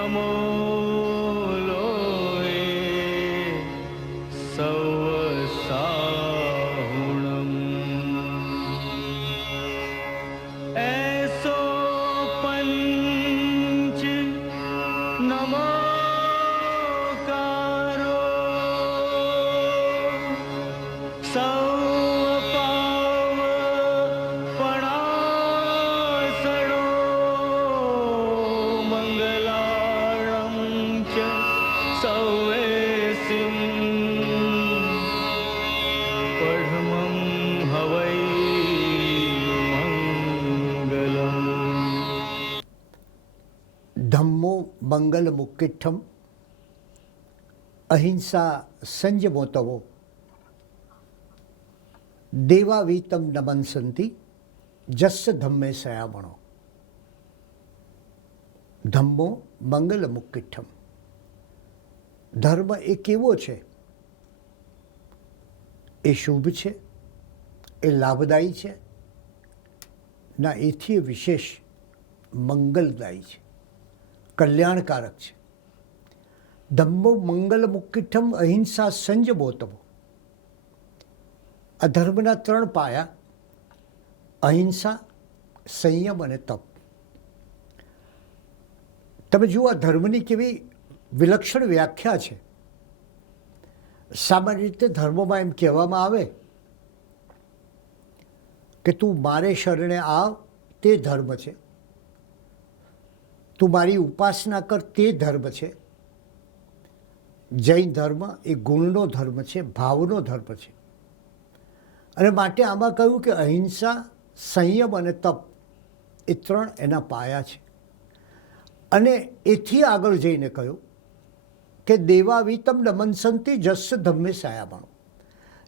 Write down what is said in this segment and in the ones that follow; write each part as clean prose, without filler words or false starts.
નમો લોએ સૌ સાહુણમ એસો પંચ નમોકારો સૌ ધમ્મો મંગલ મુક્તિઠ્ઠમ અહિંસા સંયમોતવો દેવાવીતમ નમનસંતિ જસ્સ ધમ્મે સયામણો. ધમ્મો મંગલ મુક્તિઠ્ઠમ. ધર્મ એ કેવો છે? એ શુભ છે? એ લાભદાયી છે? ના, એથી વિશેષ મંગલદાયી છે, કલ્યાણકારક છે. ધમ્મો મંગલ મુક્તિઠ્ઠમ અહિંસા સંયમોતવો. આ ધર્મના 3 પાયા: અહિંસા, સંયમ અને તપ. તમે જુઓ, આ ધર્મની કેવી વિલક્ષણ વ્યાખ્યા છે. સામાન્ય રીતે ધર્મમાં એમ કહેવામાં આવે કે તું મારે શરણે આવ, તે ધર્મ છે. તું મારી ઉપાસના કર, તે ધર્મ છે. જૈન ધર્મ એ ગુણનો ધર્મ છે, ભાવનો ધર્મ છે. અને માટે આમાં કહ્યું કે અહિંસા, સંયમ અને તપ એ 3 એના પાયા છે. અને એથી આગળ જઈને કહ્યું કે દેવાવીતમ નમનસંતિ જસ્સ ધમ્મે સયામણો.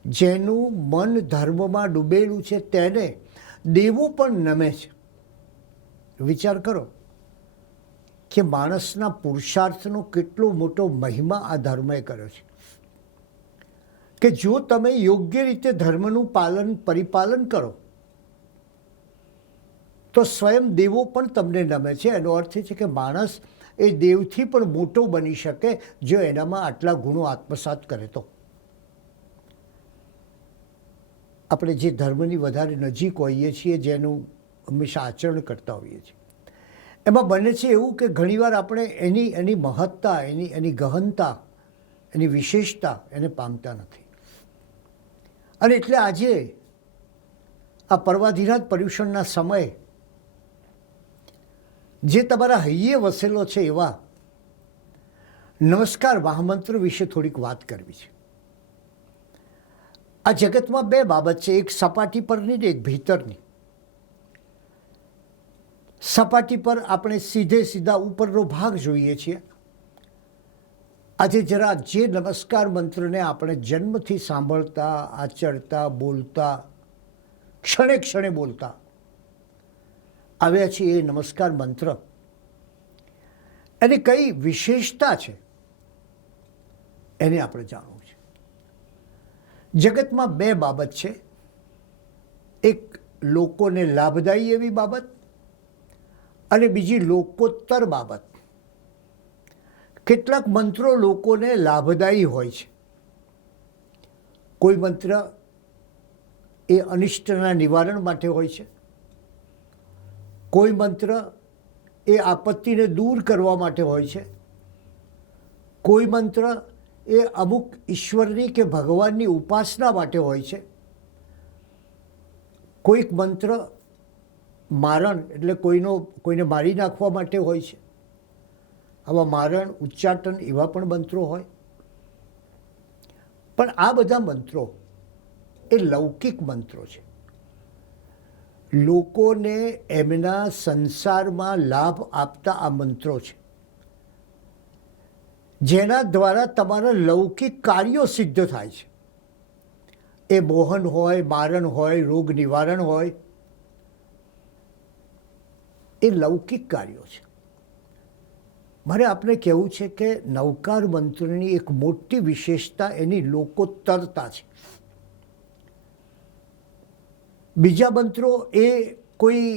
જેનું મન ધર્મમાં ડૂબેલું છે તેને દેવો પણ નમે છે. વિચાર કરો કે માણસના પુરુષાર્થનો કેટલો મોટો મહિમા આ ધર્મએ કર્યો છે. કે જો તમે યોગ્ય રીતે ધર્મનું પરિપાલન કરો તો સ્વયં દેવો પણ તમને નમે છે. એનો અર્થ એ છે કે માણસ એ દેવથી પણ મોટો બની શકે જો એનામાં આટલા ગુણો આત્મસાત કરે તો. આપણે જે ધર્મની વધારે નજીક હોઈએ છીએ, જેનું હંમેશા આચરણ કરતા હોઈએ છીએ, એમાં બને છે એવું કે ઘણીવાર આપણે એની મહત્તા, એની ગહનતા, એની વિશેષતા એને પામતા નથી. અને એટલે આજે આ પર્વાધિરાજ પર્યુષણના સમયે જે તમારા હૈયે વસેલો છે એવા નમસ્કાર મહામંત્ર વિશે થોડીક વાત કરવી છે. આ જગતમાં 2 બાબત છે, એક સપાટી પરની ને એક ભીતરની. સપાટી પર આપણે સીધા ઉપરનો ભાગ જોઈએ છીએ. આજે જરા જે નમસ્કાર મંત્રને આપણે જન્મથી સાંભળતા, આચરતા, બોલતા, ક્ષણે ક્ષણે બોલતા આવ્યા છીએ, એ નમસ્કાર મંત્ર એની કઈ વિશેષતા છે એને આપણે જાણવું છે. જગતમાં 2 બાબત છે. એક લોકોને લાભદાયી એવી બાબત અને બીજી લોકોત્તર બાબત. કેટલાક મંત્રો લોકોને લાભદાયી હોય છે. કોઈ મંત્ર એ અનિષ્ટના નિવારણ માટે હોય છે. કોઈ મંત્ર એ આપત્તિને દૂર કરવા માટે હોય છે. કોઈ મંત્ર એ અમુક ઈશ્વરની કે ભગવાનની ઉપાસના માટે હોય છે. કોઈક મંત્ર મારણ એટલે કોઈને મારી નાખવા માટે હોય છે. આવા મારણ, ઉચ્ચાટન એવા પણ મંત્રો હોય. પણ આ બધા મંત્રો એ લૌકિક મંત્રો છે. લોકોને એમના સંસારમાં લાભ આપતા આ મંત્રો છે, જેના દ્વારા તમારા લૌકિક કાર્યો સિદ્ધ થાય છે. એ મોહન હોય, મારણ હોય, રોગ નિવારણ હોય, એ લૌકિક કાર્યો છે. મારે આપને કહેવું છે કે નવકાર મંત્રની એક મોટી વિશેષતા એની લોકોત્તરતા છે. બીજા મંત્રો એ કોઈ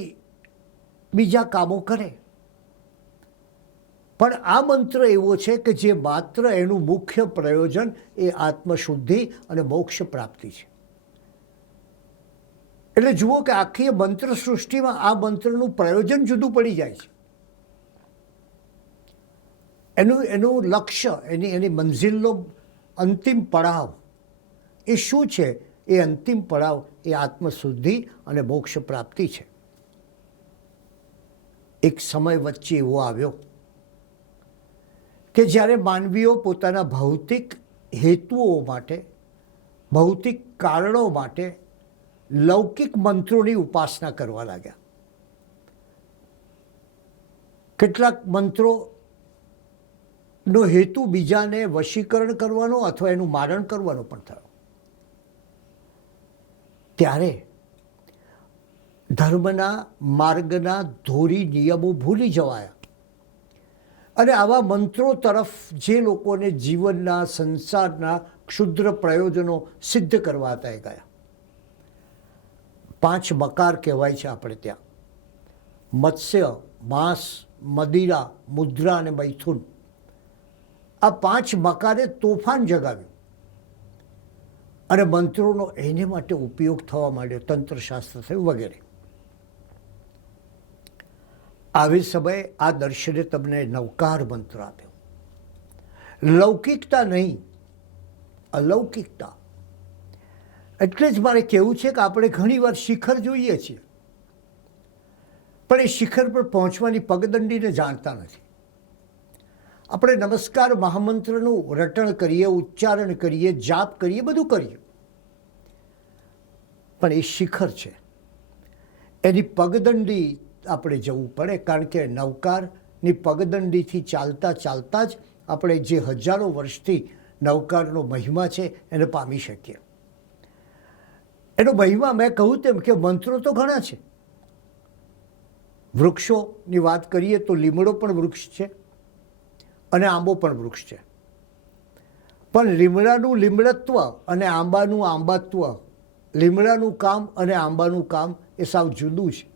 બીજા કામો કરે, પણ આ મંત્ર એવો છે કે જે માત્ર એનું મુખ્ય પ્રયોજન એ આત્મશુદ્ધિ અને મોક્ષ પ્રાપ્તિ છે. એટલે જુઓ કે આખી મંત્ર સૃષ્ટિમાં આ મંત્રનું પ્રયોજન જુદું પડી જાય છે. એનું લક્ષ્ય, એની મંઝિલનો અંતિમ પડાવ એ શું છે? એ અંતિમ પડાવ એ આત્મશુદ્ધિ અને મોક્ષ પ્રાપ્તિ છે. એક સમય વચ્ચે એવો આવ્યો કે જ્યારે માનવીઓ પોતાના ભૌતિક હેતુઓ માટે, ભૌતિક કારણો માટે લૌકિક મંત્રોની ઉપાસના કરવા લાગ્યા. કેટલાક મંત્રોનો હેતુ બીજાને વશીકરણ કરવાનો અથવા એનું મારણ કરવાનો પણ થયો. ત્યારે ધર્મના માર્ગના ધોરી નિયમો ભૂલી જવાયા અને આવા મંત્રો તરફ જે લોકોને જીવનના, સંસારના ક્ષુદ્ર પ્રયોજનો સિદ્ધ કરવા હતા એ ગયા. 5 મકાર કહેવાય છે આપણે ત્યાં: મત્સ્ય, માંસ, મદિરા, મુદ્રા અને મૈથુન. આ 5 મકારે તોફાન જગાવ્યું અને મંત્રોનો એને માટે ઉપયોગ થવા માંડ્યો, તંત્રશાસ્ત્ર થયું વગેરે. આવી સમયે આ દર્શને તમને નવકાર મંત્ર આપ્યો. લૌકિકતા નહીં, અલૌકિકતા. એટલે જ મારે કહેવું છે કે આપણે ઘણીવાર શિખર જોઈએ છીએ, પણ એ શિખર પર પહોંચવાની પગદંડીને જાણતા નથી. આપણે નમસ્કાર મહામંત્રનું રટણ કરીએ, ઉચ્ચારણ કરીએ, જાપ કરીએ, બધું કરીએ, પણ એ શિખર છે. એની પગદંડી આપણે જવું પડે, કારણ કે નવકારની પગદંડીથી ચાલતા ચાલતા જ આપણે જે હજારો વર્ષથી નવકારનો મહિમા છે એને પામી શકીએ. એનો મહિમા મેં કહ્યું તેમ કે મંત્રો તો ઘણા છે. વૃક્ષોની વાત કરીએ તો લીમડો પણ વૃક્ષ છે અને આંબો પણ વૃક્ષ છે. પણ લીમડાનું લીમડત્વ અને આંબાનું આંબાત્વ, લીમડાનું કામ અને આંબાનું કામ એ સાવ જુદું છે.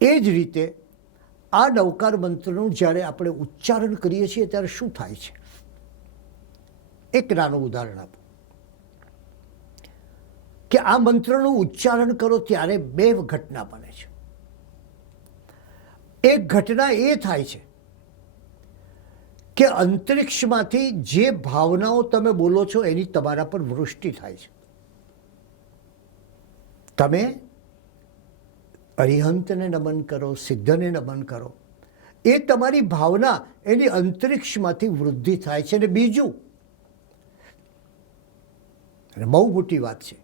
એ જ રીતે આ નવકાર મંત્રનું જ્યારે આપણે ઉચ્ચારણ કરીએ છીએ ત્યારે શું થાય છે? એક નાનું ઉદાહરણ આપો કે આ મંત્રનું ઉચ્ચારણ કરો ત્યારે 2 ઘટના બને છે. એક ઘટના એ થાય છે કે અંતરિક્ષમાંથી જે ભાવનાઓ તમે બોલો છો એની તમારા પર વૃષ્ટિ થાય છે. તમે અરિહંતને નમન કરો, સિદ્ધને નમન કરો, એ તમારી ભાવના એની અંતરિક્ષમાંથી વૃદ્ધિ થાય છે. અને બીજું, અને બહુ મોટી વાત છે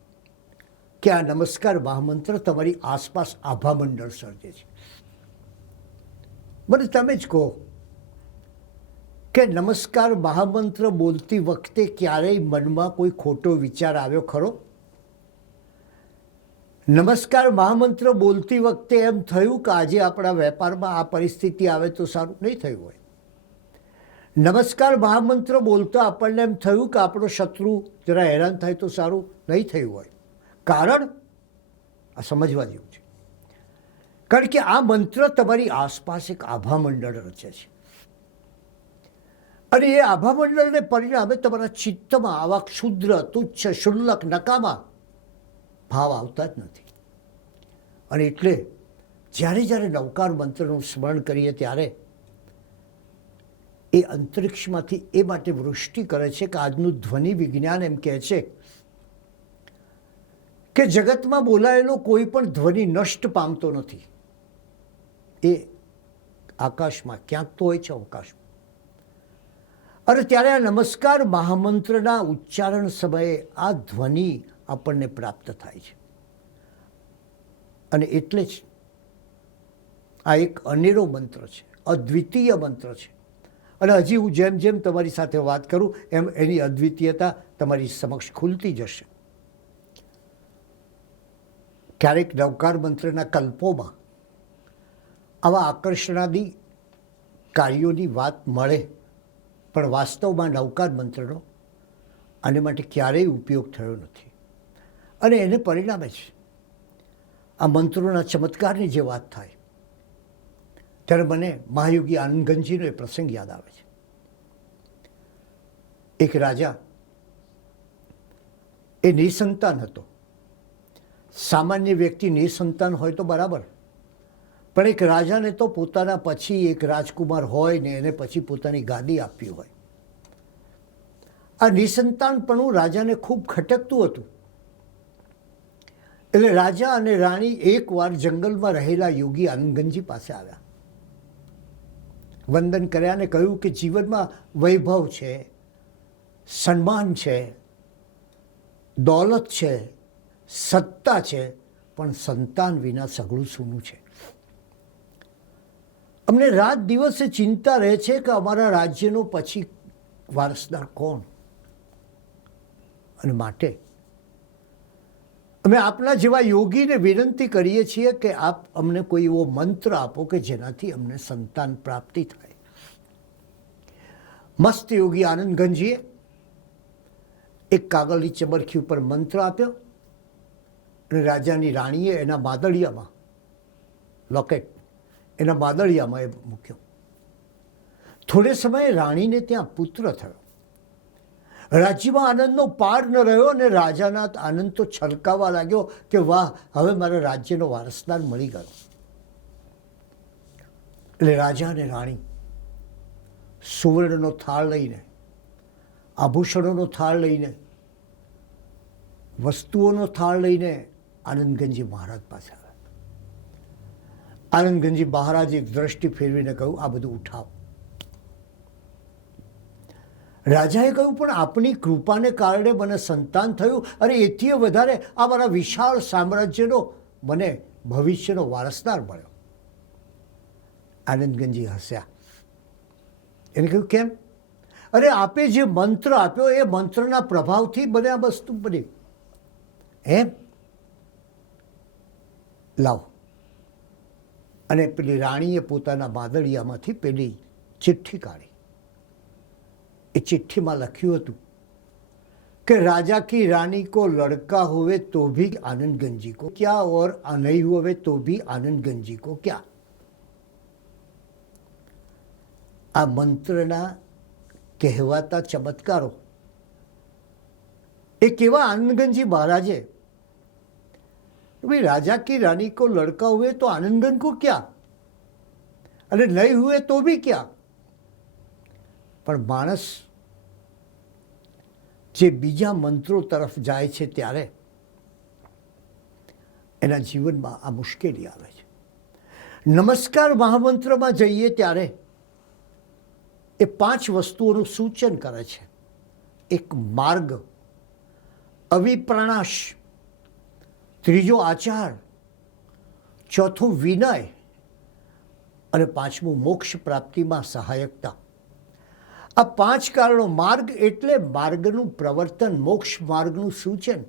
કે આ નમસ્કાર મહામંત્ર તમારી આસપાસ આભામંડળ સર્જે છે. મને તમે જ કહો કે નમસ્કાર મહામંત્ર બોલતી વખતે ક્યારેય મનમાં કોઈ ખોટો વિચાર આવ્યો ખરો? નમસ્કાર મહામંત્ર બોલતી વખતે એમ થયું કે આજે આપણા વેપારમાં આ પરિસ્થિતિ આવે તો સારું? નહીં થયું હોય. નમસ્કાર મહામંત્ર બોલતા આપણને એમ થયું કે આપણો શત્રુ જરા હેરાન થાય તો સારું? નહીં થયું હોય. કારણ આ સમજવા જેવું છે. કારણ કે આ મંત્ર તમારી આસપાસ એક આભામંડળ રચે છે અને એ આભામંડળને પરિણામે તમારા ચિત્તમાં આવા ક્ષુદ્ર, તુચ્છ, શુલ્લક, નકામા ભાવ આવતા જ નથી. અને એટલે જ્યારે નવકાર મંત્રનું સ્મરણ કરીએ ત્યારે એ અંતરિક્ષમાંથી એ માટે વૃષ્ટિ કરે છે કે આજનું ધ્વનિ વિજ્ઞાન એમ કહે છે કે જગતમાં બોલાયેલો કોઈ પણ ધ્વનિ નષ્ટ પામતો નથી. એ આકાશમાં ક્યાંક તો હોય છે, અવકાશમાં. અને ત્યારે આ નમસ્કાર મહામંત્રના ઉચ્ચારણ સમયે આ ધ્વનિ આપણને પ્રાપ્ત થાય છે. અને એટલે જ આ એક અનેરો મંત્ર છે, અદ્વિતીય મંત્ર છે. અને હજી હું જેમ જેમ તમારી સાથે વાત કરું એમ એની અદ્વિતીયતા તમારી સમક્ષ ખુલતી જશે. ક્યારેક નવકાર મંત્રના કલ્પોમાં આવા આકર્ષણાદી કાર્યોની વાત મળે, પણ વાસ્તવમાં નવકાર મંત્રનો આને માટે ક્યારેય ઉપયોગ થયો નથી. અને એને પરિણામે જ આ મંત્રોના ચમત્કારની જે વાત થાય ત્યારે મને મહાયોગી આનંદગંજીનો એ પ્રસંગ યાદ આવે છે. એક રાજા એ નિસંતાન હતો. સામાન્ય વ્યક્તિ નિસંતાન હોય તો બરાબર, પણ એક રાજાને તો પોતાના પછી એક રાજકુમાર હોય ને એને પછી પોતાની ગાદી આપવી હોય. આ નિસંતાનપણું રાજાને ખૂબ ખટકતું હતું. એટલે રાજા અને રાણી એકવાર જંગલમાં રહેલા યોગી આનંદગંજી પાસે આવ્યા, વંદન કર્યા અને કહ્યું કે જીવનમાં વૈભવ છે, સન્માન છે, દોલત છે, સત્તા છે, પણ સંતાન વિના સઘળું સૂનું છે. અમને રાત દિવસે ચિંતા રહે છે કે અમારા રાજ્યનો પછી વારસદાર કોણ, અને માટે અમે આપના જેવા યોગીને વિનંતી કરીએ છીએ કે આપ અમને કોઈ એવો મંત્ર આપો કે જેનાથી અમને સંતાન પ્રાપ્તિ થાય. મસ્ત યોગી આનંદગંજીએ એક કાગળની ચબરખી ઉપર મંત્ર આપ્યો અને રાજાની રાણીએ એના માદળિયામાં, લોકેટ એના માદળિયામાં એ મૂક્યો. થોડે સમયે રાણીને ત્યાં પુત્ર થયો. રાજ્યમાં આનંદનો પાર ન રહ્યો અને રાજાના આનંદ તો છલકાવા લાગ્યો કે વાહ, હવે મારા રાજ્યનો વારસદાર મળી ગયો. એટલે રાજા અને રાણી સુવર્ણનો થાળ લઈને, આભૂષણોનો થાળ લઈને, વસ્તુઓનો થાળ લઈને આનંદગંજી મહારાજ પાસે આવ્યા. આનંદગંજી મહારાજે દ્રષ્ટિ ફેરવીને કહ્યું, આ બધું ઉઠાવો. રાજાએ કહ્યું, પણ આપની કૃપાને કારણે મને સંતાન થયું અને એથી વધારે આ મારા વિશાળ સામ્રાજ્યનો મને ભવિષ્યનો વારસદાર મળ્યો. આનંદગંજી હસ્યા. એને કહ્યું, કેમ? અરે આપે જે મંત્ર આપ્યો એ મંત્રના પ્રભાવથી મને આ વસ્તુ બની. એમ? લાવો. અને પેલી રાણીએ પોતાના માદળિયામાંથી પેલી ચિઠ્ઠી કાઢી. એ ચિઠ્ઠીમાં લખ્યું હતું कि राजा की रानी को लड़का हुए तो भी आनंदगंजी को क्या और नहीं हुए तो भी आनंदगंजी को क्या। आ मंत्रना कहवाता चमत्कारो ए केवा आनंदगंजी महाराजे भाई राजा की रानी को लड़का हुए तो आनंदगंज को क्या, अरे नहीं हुए तो भी क्या। पर मानस जे बीजा मंत्रों तरफ जाए छे त्यारे एना जीवन में आ मुश्केली आवे छे। नमस्कार महामंत्र में जाइए त्यारे ए 5 वस्तुओं सूचन करे छे। एक मार्ग, अविप्रणाश, त्रीजो आचार, चौथो विनय और 5मो मोक्ष प्राप्ति में सहायकता। आ 5 कारणों मार्ग एटले मार्गनु प्रवर्तन, मोक्ष मार्गनु सूचन,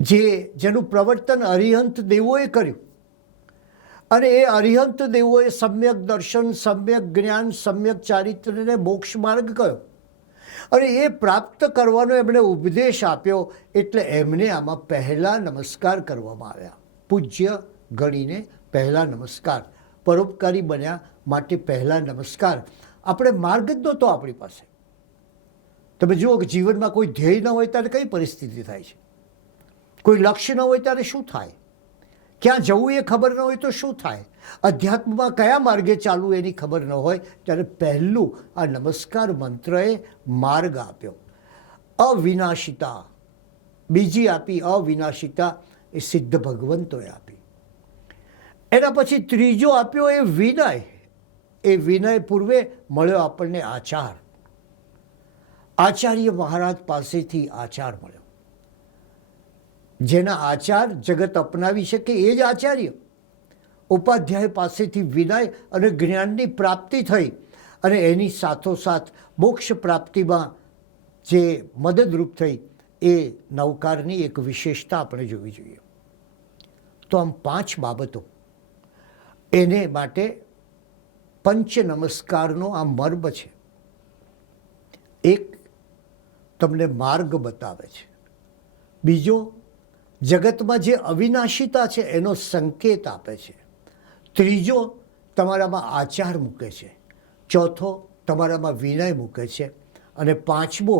जेनु प्रवर्तन अरिहंत देवोए कर्यु अने ए अरिहंत देवोए सम्यक दर्शन, सम्यक ज्ञान, सम्यक चारित्र ने मोक्ष मार्ग कह्यो अरे ए प्राप्त करवानो एमणे उपदेश आप्यो एटले एमने आमां पहला नमस्कार करवामां आव्या। पूज्य गणीने पहला नमस्कार, परोपकारी बन्या माटे पहला नमस्कार। આપણે માર્ગ જ નહોતો આપણી પાસે। તમે જુઓ કે જીવનમાં કોઈ ધ્યેય ન હોય ત્યારે કઈ પરિસ્થિતિ થાય છે, કોઈ લક્ષ્ય ન હોય ત્યારે શું થાય, ક્યાં જવું એ ખબર ન હોય તો શું થાય, અધ્યાત્મમાં કયા માર્ગે ચાલવું એની ખબર ન હોય ત્યારે પહેલું આ નમસ્કાર મંત્રએ માર્ગ આપ્યો। અવિનાશિતા બીજી આપી, અવિનાશિતા એ સિદ્ધ ભગવંતોએ આપી। એના પછી ત્રીજો આપ્યો એ વિનય। એ વિનય પૂર્વે મળ્યો આપણને આચાર। આચાર્ય મહારાજ પાસેથી આચાર મળ્યો। જેના આચાર જગત અપનાવી શકે એ જ આચાર્ય। ઉપાધ્યાય પાસેથી વિનય અને જ્ઞાનની પ્રાપ્તિ થઈ અને એની સાથોસાથ મોક્ષ પ્રાપ્તિમાં જે મદદરૂપ થઈ એ નવકારની એક વિશેષતા આપણે જોવી જોઈએ। તો આમ 5 બાબતો એને માટે પંચ નમસ્કારનો આ મર્મ છે। એક તમને માર્ગ બતાવે છે, બીજો જગતમાં જે અવિનાશિતા છે એનો સંકેત આપે છે, ત્રીજો તમારામાં આચાર મૂકે છે, ચોથો તમારામાં વિનય મૂકે છે, અને પાંચમો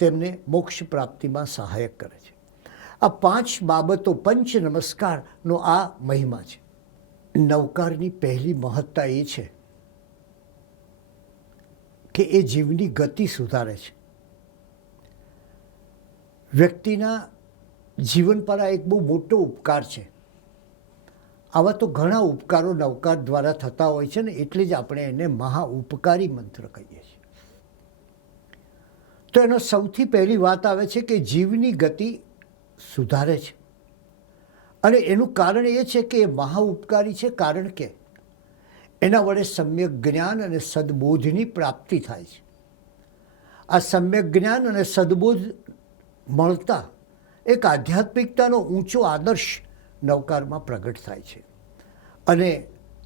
તેમને મોક્ષ પ્રાપ્તિમાં સહાયક કરે છે. આ 5 બાબતો પંચ નમસ્કારનો આ મહિમા છે. નવકારની પહેલી મહત્તા એ છે કે એ જીવની ગતિ સુધારે છે. વ્યક્તિના જીવન પર આ એક બહુ મોટો ઉપકાર છે. આવા તો ઘણા ઉપકારો નવકાર દ્વારા થતા હોય છે ને, એટલે જ આપણે એને મહા ઉપકારી મંત્ર કહીએ છીએ. તો એનો સૌથી પહેલી વાત આવે છે કે જીવની ગતિ સુધારે છે, અને એનું કારણ એ છે કે એ મહા ઉપકારી છે, કારણ કે એના વડે સમ્યક જ્ઞાન અને સદબોધની પ્રાપ્તિ થાય છે. આ સમ્યક જ્ઞાન અને સદબોધ મળતા એક આધ્યાત્મિકતાનો ઊંચો આદર્શ નવકારમાં પ્રગટ થાય છે, અને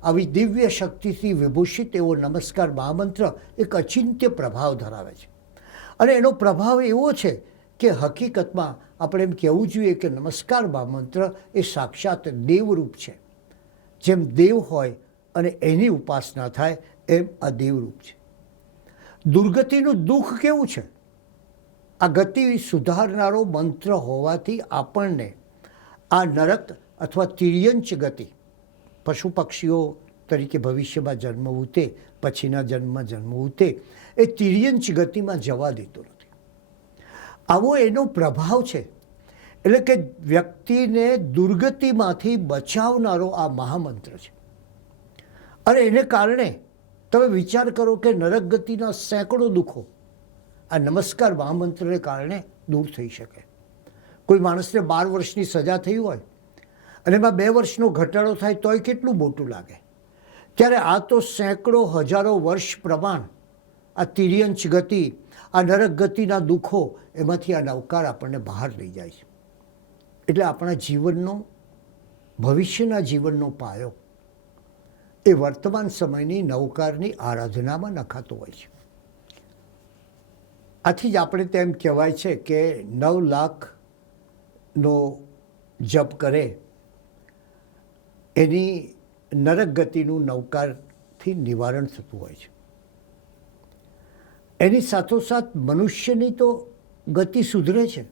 આવી દિવ્ય શક્તિથી વિભૂષિત એવો નમસ્કાર મહામંત્ર એક અચિંત્ય પ્રભાવ ધરાવે છે. અને એનો પ્રભાવ એવો છે કે હકીકતમાં આપણે એમ કહેવું જોઈએ કે નમસ્કાર મહામંત્ર એ સાક્ષાત દેવરૂપ છે. જેમ દેવ હોય અને એની ઉપાસના થાય, એમ આ દેવરૂપ છે. દુર્ગતિનું દુઃખ કેવું છે? આ ગતિ સુધારનારો મંત્ર હોવાથી આપણને આ નરક અથવા તિર્યંચ ગતિ, પશુ પક્ષીઓ તરીકે ભવિષ્યમાં જન્મવું તે, પછીના જન્મમાં જન્મવું તે, એ તિર્યંચ ગતિમાં જવા દેતો નથી. આવો એનો પ્રભાવ છે. એટલે કે વ્યક્તિને દુર્ગતિમાંથી બચાવનારો આ મહામંત્ર છે. અને એને કારણે તમે વિચાર કરો કે નરક ગતિના સેંકડો દુઃખો આ નમસ્કાર મહામંત્રને કારણે દૂર થઈ શકે. કોઈ માણસને 12 વર્ષની સજા થઈ હોય અને એમાં 2 વર્ષનો ઘટાડો થાય તોય કેટલું મોટું લાગે, ત્યારે આ તો સેંકડો હજારો વર્ષ પ્રમાણ આ તિર્યંચ ગતિ, આ નરક ગતિના દુઃખો, એમાંથી આ નવકાર આપણને બહાર લઈ જાય છે. એટલે આપણા જીવનનો, ભવિષ્યના જીવનનો પાયો એ વર્તમાન સમયની નવકારની આરાધનામાં નખાતો હોય છે. આથી જ આપણે તેમ કહેવાય છે કે 9 લાખનો જપ કરે એની નરક ગતિનું નવકારથી નિવારણ થતું હોય છે. એની સાથોસાથ મનુષ્યની તો ગતિ સુધરે છે,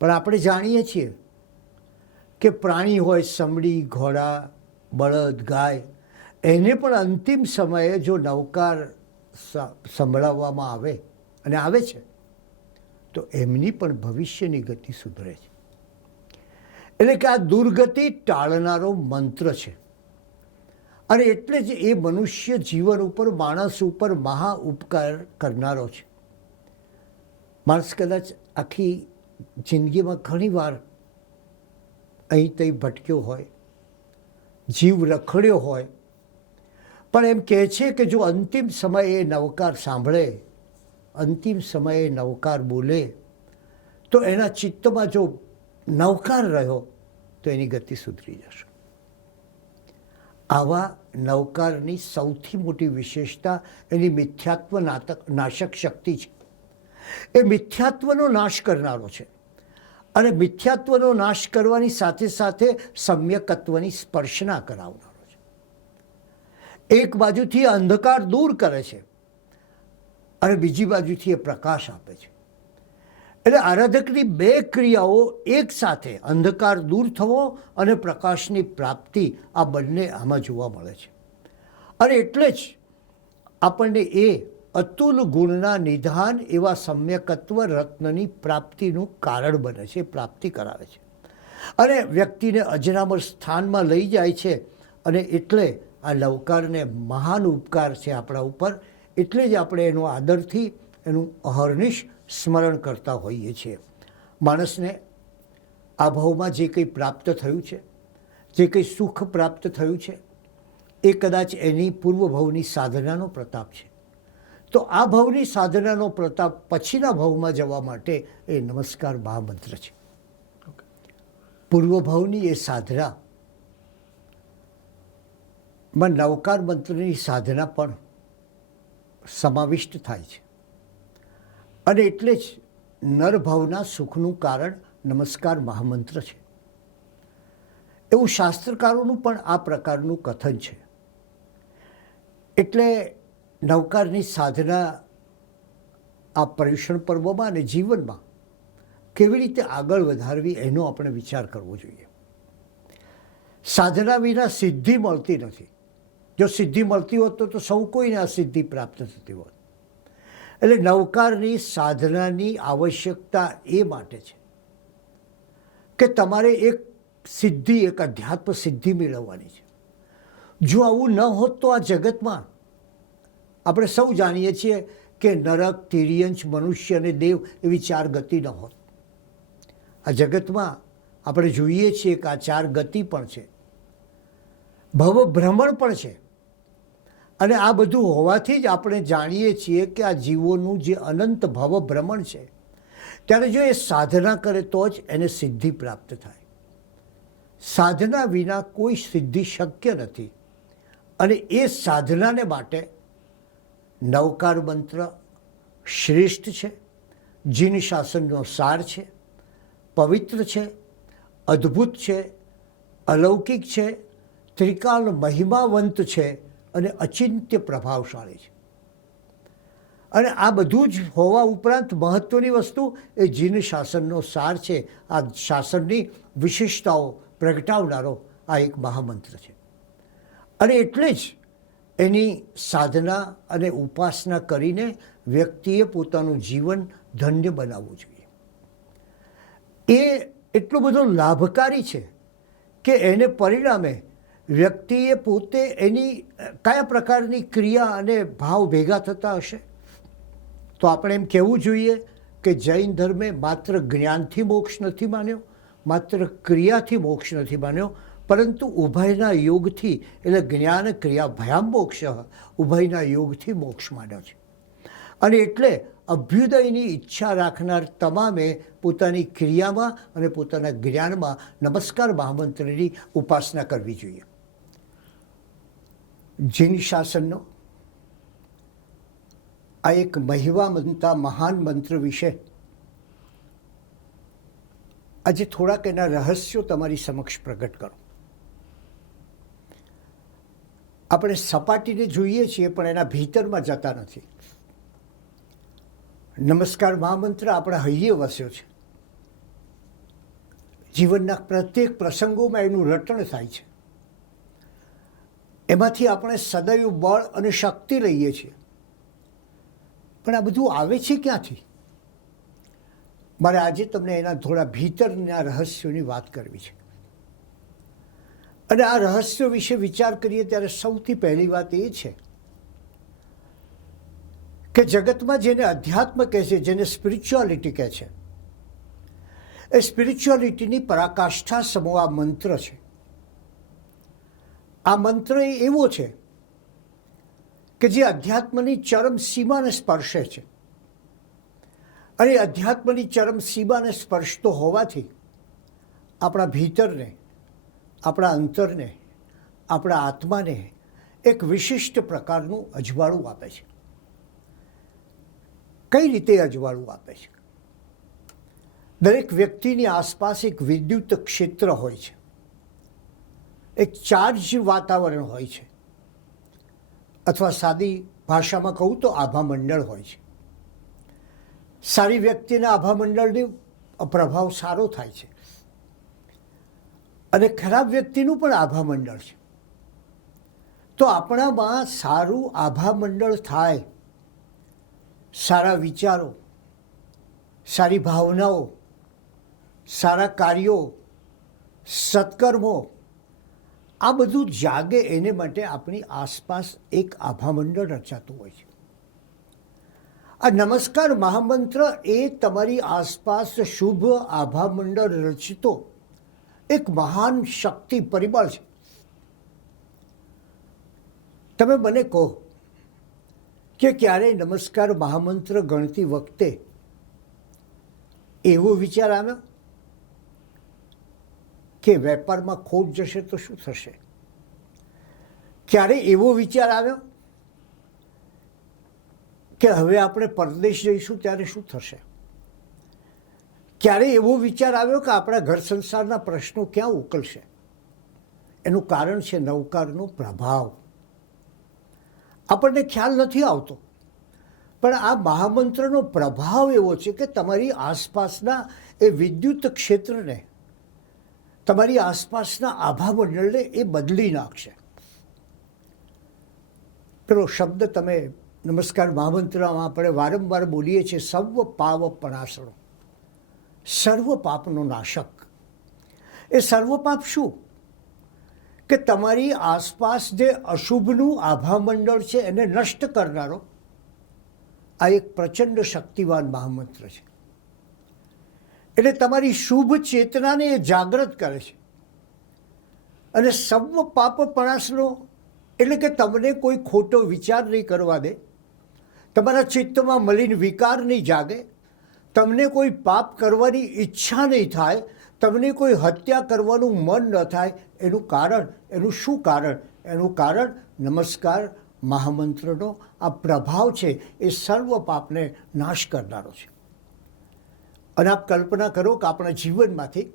પણ આપણે જાણીએ છીએ કે પ્રાણી હોય, સમડી, ઘોડા, બળદ, ગાય, એને પણ અંતિમ સમયે જો નવકાર સંભળાવવામાં આવે, અને આવે છે, તો એમની પણ ભવિષ્યની ગતિ સુધરે છે. એટલે કે આ દુર્ગતિ ટાળનારો મંત્ર છે. અને એટલે જ એ મનુષ્ય જીવન ઉપર, માણસ ઉપર મહા ઉપકાર કરનારો છે. માણસ કદાચ આખી જિંદગીમાં ઘણી વાર અહીં ત્યાં ભટક્યો હોય, જીવ રખડ્યો હોય, પણ એમ કહે છે કે જો અંતિમ સમયે નવકાર સાંભળે, અંતિમ સમયે નવકાર બોલે, તો એના ચિત્તમાં જો નવકાર રહ્યો તો એની ગતિ સુધરી જશે. આવા નવકારની સૌથી મોટી વિશેષતા એની મિથ્યાત્વ નાશક શક્તિ છે. એ મિથ્યાત્વનો નાશ કરનારો છે, અને મિથ્યાત્વનો નાશ કરવાની સાથે સાથે સમ્યકત્વની સ્પર્શના કરાવનારો છે. એક બાજુથી અંધકાર દૂર કરે છે, અને બીજી બાજુથી એ પ્રકાશ આપે છે. એટલે આરાધકની 2 ક્રિયાઓ એક સાથે, અંધકાર દૂર થવો અને પ્રકાશની પ્રાપ્તિ, આ બંને આમાં જોવા મળે છે. અને એટલે જ આપણને એ અતુલ ગુણના નિધાન એવા સમ્યકત્વ રત્નની પ્રાપ્તિનું કારણ બને છે, પ્રાપ્તિ કરાવે છે, અને વ્યક્તિને અજરામર સ્થાનમાં લઈ જાય છે. અને એટલે આ નવકારને મહાન ઉપકાર છે આપણા ઉપર. એટલે જ આપણે એનો આદરથી, એનું અહર્નિશ સ્મરણ કરતા હોઈએ છીએ. માણસને આ ભાવમાં જે કંઈ પ્રાપ્ત થયું છે, જે કંઈ સુખ પ્રાપ્ત થયું છે, એ કદાચ એની પૂર્વભાવની સાધનાનો પ્રતાપ છે. તો આ ભાવની સાધનાનો પ્રતાપ પછીના ભાવમાં જવા માટે એ નમસ્કાર મહામંત્ર છે. પૂર્વભાવની એ સાધનામાં નવકાર મંત્રની સાધના પણ સમાવિષ્ટ થાય છે. અને એટલે જ નરભાવના સુખનું કારણ નમસ્કાર મહામંત્ર છે. એવું શાસ્ત્રકારોનું પણ આ પ્રકારનું કથન છે. એટલે નવકારની સાધના આ પર્યુષણ પર્વમાં અને જીવનમાં કેવી રીતે આગળ વધારવી એનો આપણે વિચાર કરવો જોઈએ. સાધના વિના સિદ્ધિ મળતી નથી. જો સિદ્ધિ મળતી હોત તો સૌ કોઈને આ સિદ્ધિ પ્રાપ્ત થતી હોત. એટલે નવકારની સાધનાની આવશ્યકતા એ માટે છે કે તમારે એક સિદ્ધિ, એક અધ્યાત્મ સિદ્ધિ મેળવવાની છે. જો આવું ન હોત તો આ જગતમાં આપણે સૌ જાણીએ છીએ કે નરક, તિર્યંચ, મનુષ્ય અને દેવ એવી ચાર ગતિ ન હોત. આ જગતમાં આપણે જોઈએ છીએ કે આ ચાર ગતિ પણ છે, ભવ ભ્રમણ પણ છે. અને આ બધું હોવાથી જ આપણે જાણીએ છીએ કે આ જીવોનું જે અનંત ભવ ભ્રમણ છે, ત્યારે જો એ સાધના કરે તો જ એને સિદ્ધિ પ્રાપ્ત થાય. સાધના વિના કોઈ સિદ્ધિ શક્ય નથી. અને એ સાધનાને માટે નવકાર મંત્ર શ્રેષ્ઠ છે, જીન શાસનનો સાર છે, પવિત્ર છે, અદ્ભુત છે, અલૌકિક છે, ત્રિકાલ મહિમાવંત છે અને અચિંત્ય પ્રભાવશાળી છે. અને આ બધું જ હોવા ઉપરાંત મહત્ત્વની વસ્તુ એ જીન શાસનનો સાર છે. આ શાસનની વિશેષતાઓ પ્રગટાવનારો આ એક મહામંત્ર છે. અને એટલે જ એની સાધના અને ઉપાસના કરીને વ્યક્તિએ પોતાનું જીવન ધન્ય બનાવવું જોઈએ. એ એટલો બધો લાભકારી છે કે એને પરિણામે વ્યક્તિએ પોતે એની કયા પ્રકારની ક્રિયા અને ભાવ ભેગા થતા હશે. તો આપણે એમ કહેવું જોઈએ કે જૈન ધર્મે માત્ર જ્ઞાનથી મોક્ષ નથી માન્યો, માત્ર ક્રિયાથી મોક્ષ નથી માન્યો, પરંતુ ઉભયના યોગથી, એટલે જ્ઞાન ક્રિયા ભયામ મોક્ષ, ઉભયના યોગથી મોક્ષ માન્યો છે. અને એટલે અભ્યુદયની ઈચ્છા રાખનાર તમામે પોતાની ક્રિયામાં અને પોતાના જ્ઞાનમાં નમસ્કાર મહામંત્રની ઉપાસના કરવી જોઈએ. જીન શાસનનો આ એક મહિમાવંતા મહાન મંત્ર વિશે આજે થોડાક એના રહસ્યો તમારી સમક્ષ પ્રગટ કરો. આપણે સપાટીને જોઈએ છીએ પણ એના ભીતરમાં જતા નથી. નમસ્કાર મહામંત્ર આપણા હૈયે વસ્યો છે. જીવનના પ્રત્યેક પ્રસંગોમાં એનું રટણ થાય છે. એમાંથી આપણે સદૈવ બળ અને શક્તિ લઈએ છીએ. પણ આ બધું આવે છે ક્યાંથી? મારે આજે તમને એના થોડા ભીતરના રહસ્યોની વાત કરવી છે. અને આ રહસ્યો વિશે વિચાર કરીએ ત્યારે સૌથી પહેલી વાત એ છે કે જગતમાં જેને અધ્યાત્મ કહે છે, જેને સ્પિરિચ્યુઆલિટી કહે છે, એ સ્પિરિચ્યુઆલિટીની પરાકાષ્ઠા સમૂહ આ મંત્ર છે. આ મંત્ર એવો છે કે જે અધ્યાત્મની ચરમ સીમાને સ્પર્શે છે. અને અધ્યાત્મની ચરમ સીમાને સ્પર્શતો હોવાથી આપણા ભીતરને, આપણા અંતરને, આપણા આત્માને એક વિશિષ્ટ પ્રકારનું અજવાળું આપે છે. કઈ રીતે અજવાળું આપે છે? દરેક વ્યક્તિની આસપાસ એક વિદ્યુત ક્ષેત્ર હોય છે, એક ચાર્જ વાતાવરણ હોય છે, અથવા સાદી ભાષામાં કહું તો આભામંડળ હોય છે. સારી વ્યક્તિના આભામંડળનો પ્રભાવ સારો થાય છે અને ખરાબ વ્યક્તિનું પણ આભામંડળ છે. તો આપણામાં સારું આભામંડળ થાય, સારા વિચારો, સારી ભાવનાઓ, સારા કાર્યો, સત્કર્મો, આ બધું જાગે એને માટે આપણી આસપાસ એક આભામંડળ રચાતું હોય છે. આ નમસ્કાર મહામંત્ર એ તમારી આસપાસ શુભ આભામંડળ રચતો એક મહાન શક્તિ પરિબળ છે. તમે મને કહો કે ક્યારેય નમસ્કાર મહામંત્ર ગણતી વખતે એવો વિચાર આવ્યો કે વેપારમાં ખોટ જશે તો શું થશે? ક્યારે એવો વિચાર આવ્યો કે હવે આપણે પરદેશ જઈશું ત્યારે શું થશે? ક્યારે એવો વિચાર આવ્યો કે આપણા ઘર સંસારના પ્રશ્નો ક્યાં ઉકલશે? એનું કારણ છે નવકારનો પ્રભાવ. આપણને ખ્યાલ નથી આવતો, પણ આ મહામંત્રનો પ્રભાવ એવો છે કે તમારી આસપાસના એ વિદ્યુત ક્ષેત્રને, તમારી આસપાસના આભા મંડળને એ બદલી નાખશે. પેલો શબ્દ તમે નમસ્કાર મહામંત્રમાં આપણે વારંવાર બોલીએ છીએ, સર્વ પાવ પણાસણો, સર્વ પાપનો નાશક. એ સર્વ પાપ શું? કે તમારી આસપાસ જે અશુભનું આભા મંડળ છે એને નષ્ટ કરનારો આ એક પ્રચંડ શક્તિવાન મહામંત્ર છે. એટલે તમારી શુભ ચેતનાને એ જાગૃત કરે છે. અને સર્વ પાપ પણાસનો એટલે કે તમને કોઈ ખોટો વિચાર નહીં કરવા દે, તમારા ચિત્તમાં મલિન વિકાર નહીં જાગે, તમને કોઈ પાપ કરવાની ઈચ્છા નહીં થાય, તમને કોઈ હત્યા કરવાનું મન ન થાય. એનું કારણ, એનું શું કારણ? એનું કારણ નમસ્કાર મહામંત્રનો આ પ્રભાવ છે. એ સર્વ પાપને નાશ કરનારો છે. અને આપ કલ્પના કરો કે આપણા જીવનમાંથી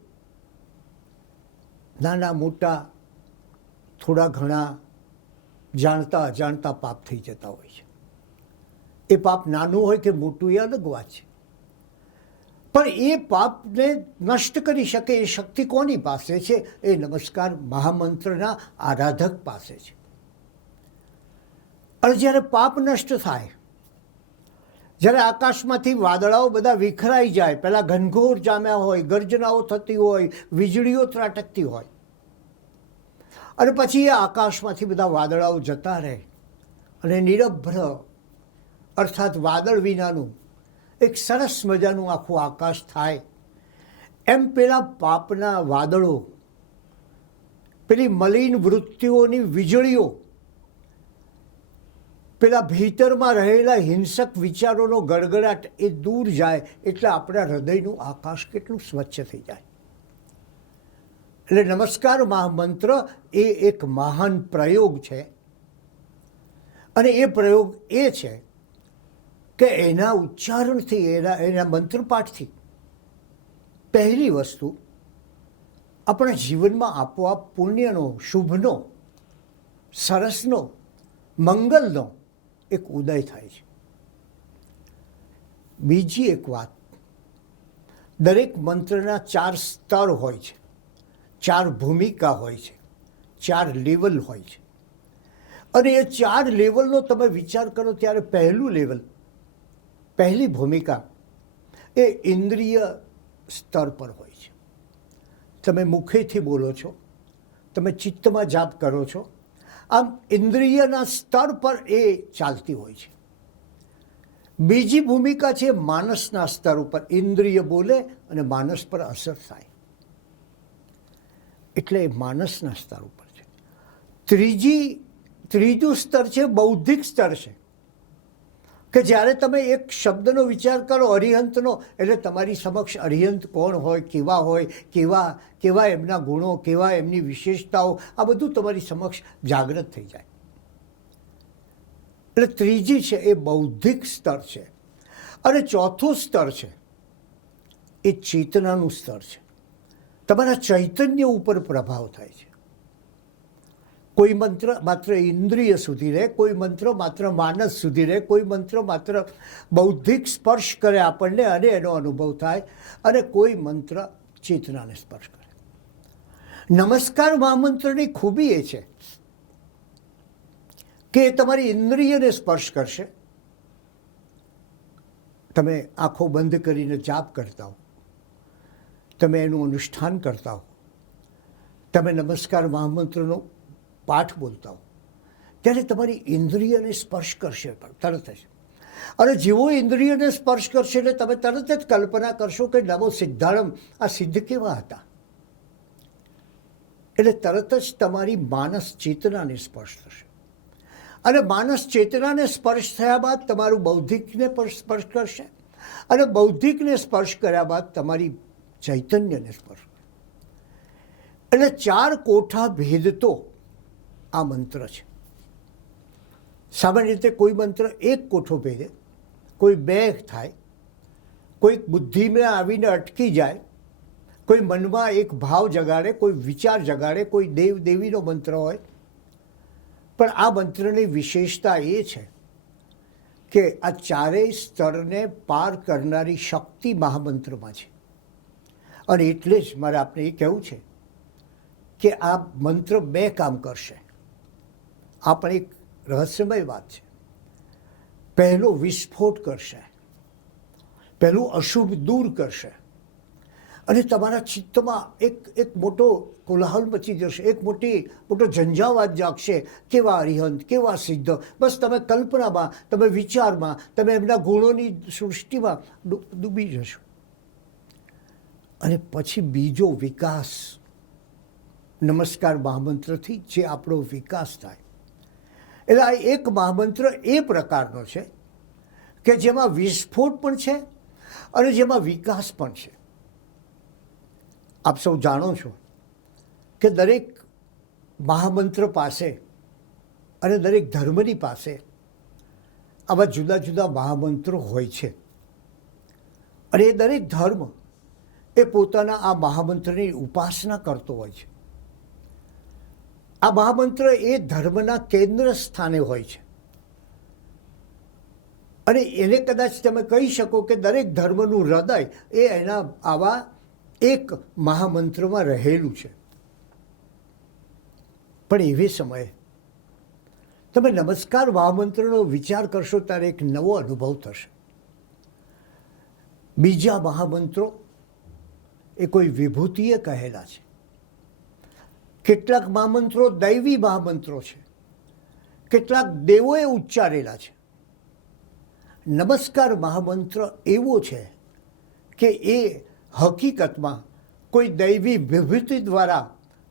નાના મોટા થોડા ઘણા જાણતા અજાણતા પાપ થઈ જતા હોય છે. એ પાપ નાનું હોય કે મોટું એ અલગ વાત છે, પણ એ પાપને નષ્ટ કરી શકે એ શક્તિ કોની પાસે છે? એ નમસ્કાર મહામંત્રના આરાધક પાસે છે. અને જ્યારે પાપ નષ્ટ થાય, જ્યારે આકાશમાંથી વાદળાઓ બધા વિખરાઈ જાય, પહેલાં ઘનઘોર જામ્યા હોય, ગર્જનાઓ થતી હોય, વીજળીઓ ત્રાટકતી હોય, અને પછી એ આકાશમાંથી બધા વાદળાઓ જતા રહે અને નિરભ્ર અર્થાત વાદળ વિનાનું એક સરસ મજાનું આખું આકાશ થાય. એમ પેલા પાપના વાદળો, પેલી મલિન વૃત્તિઓની વીજળીઓ, પેલા ભીતરમાં રહેલા હિંસક વિચારોનો ગડગડાટ એ દૂર જાય એટલે આપણા હૃદયનું આકાશ કેટલું સ્વચ્છ થઈ જાય. એટલે નમસ્કાર મહામંત્ર એ એક મહાન પ્રયોગ છે. અને એ પ્રયોગ એ છે કે એના ઉચ્ચારણથી, એના મંત્રપાઠથી પહેલી વસ્તુ આપણા જીવનમાં આપોઆપ પુણ્યનો, શુભનો, સરસનો, મંગલનો એક ઉદય થાય છે. બીજી એક વાત, દરેક મંત્રના 4 સ્તર હોય છે, 4 ભૂમિકા હોય છે, 4 લેવલ હોય છે. અને એ 4 લેવલનો તમે વિચાર કરો ત્યારે પહેલું લેવલ, પહેલી ભૂમિકા એ ઇન્દ્રિય સ્તર પર હોય છે. તમે મુખેથી બોલો છો, તમે ચિત્તમાં જાપ કરો છો, આમ ઇન્દ્રિયના સ્તર પર એ ચાલતી હોય છે. બીજી ભૂમિકા છે માનસના સ્તર ઉપર, ઇન્દ્રિય બોલે અને માનસ પર અસર થાય, એટલે એ માનસના સ્તર ઉપર છે. ત્રીજું સ્તર છે બૌદ્ધિક સ્તર છે, કે જ્યારે તમે એક શબ્દનો વિચાર કરો અરિહંતનો, એટલે તમારી સમક્ષ અરિહંત કોણ હોય, કેવા એમના ગુણો, કેવા એમની વિશેષતાઓ, આ બધું તમારી સમક્ષ જાગૃત થઈ જાય. એટલે ત્રીજી છે એ બૌદ્ધિક સ્તર છે. અને ચોથું સ્તર છે એ ચેતનાનું સ્તર છે. તમારા ચૈતન્ય ઉપર પ્રભાવ થાય છે. કોઈ મંત્ર માત્ર ઇન્દ્રિય સુધી રહે, કોઈ મંત્ર માત્ર માનસ સુધી રહે, કોઈ મંત્ર માત્ર બૌદ્ધિક સ્પર્શ કરે આપણને અને એનો અનુભવ થાય, અને કોઈ મંત્ર ચેતનાને સ્પર્શ કરે. નમસ્કાર મહામંત્રની ખૂબી એ છે કે એ તમારી ઇન્દ્રિયને સ્પર્શ કરશે. તમે આંખો બંધ કરીને જાપ કરતા હો, તમે એનું અનુષ્ઠાન કરતા હો, તમે નમસ્કાર મહામંત્રનો પાઠ બોલતા હો, ત્યારે તમારી ઇન્દ્રિયને સ્પર્શ કરશે તરત જ. અને જેવો ઇન્દ્રિયને સ્પર્શ કરશે એટલે તમે તરત જ કલ્પના કરશો કે નમો સિદ્ધાણમ, આ સિદ્ધ કેવા હતા. એટલે તરત જ તમારી માનસ ચેતનાને સ્પર્શ થશે. અને માનસ ચેતનાને સ્પર્શ થયા બાદ તમારું બૌદ્ધિકને પણ સ્પર્શ કરશે, અને બૌદ્ધિકને સ્પર્શ કર્યા બાદ તમારી ચૈતન્યને સ્પર્શ કરશે. એટલે 4 કોઠા ભેદતો આ મંત્ર છે. સામાન્ય રીતે કોઈ મંત્ર 1 કોઠો ભેદે, કોઈ 2 થાય, કોઈક બુદ્ધિમાં આવીને અટકી જાય, કોઈ મનમાં એક ભાવ જગાડે, કોઈ વિચાર જગાડે, કોઈ દેવ દેવીનો મંત્ર હોય. પણ આ મંત્રની વિશેષતા એ છે કે આ ચારેય સ્તરને પાર કરનારી શક્તિ મહામંત્રમાં છે. અને એટલે જ મારે આપને એ કહેવું છે કે આ મંત્ર બે કામ કરશે. આ પણ એક રહસ્યમય વાત છે. પહેલો વિસ્ફોટ કરશે, પહેલું અશુભ દૂર કરશે અને તમારા ચિત્તમાં એક મોટો કોલાહલ મચી જશે, એક મોટો ઝંઝાવાત જાગશે. કેવા અરિહંત, કેવા સિદ્ધ, બસ તમે કલ્પનામાં, તમે વિચારમાં, તમે એમના ગુણોની સૃષ્ટિમાં ડૂબી જશો. અને પછી બીજો વિકાસ નમસ્કાર મહામંત્રથી જે આપણો વિકાસ થાય. એટલે આ એક મહામંત્ર એ પ્રકારનો છે કે જેમાં વિસ્ફોટ પણ છે અને જેમાં વિકાસ પણ છે. આપ સૌ જાણો છો કે દરેક મહામંત્ર પાસે અને દરેક ધર્મની પાસે આવા જુદા જુદા મહામંત્રો હોય છે. અને એ દરેક ધર્મ એ પોતાના આ મહામંત્રની ઉપાસના કરતો હોય છે. આ મહામંત્ર એ ધર્મના કેન્દ્ર સ્થાને હોય છે. અને એને કદાચ તમે કહી શકો કે દરેક ધર્મનું હૃદય એ એના આવા એક મહામંત્રમાં રહેલું છે. પણ એવી સમયે તમે નમસ્કાર મહામંત્રનો વિચાર કરશો ત્યારે એક નવો અનુભવ થશે. બીજા મહામંત્રો એ કોઈ વિભૂતિએ કહેલા છે. કેટલાક મહામંત્રો દૈવી મહામંત્રો છે, કેટલાક દેવોએ ઉચ્ચારેલા છે. નમસ્કાર મહામંત્ર એવો છે કે એ હકીકતમાં કોઈ દૈવી વિભૂતિ દ્વારા,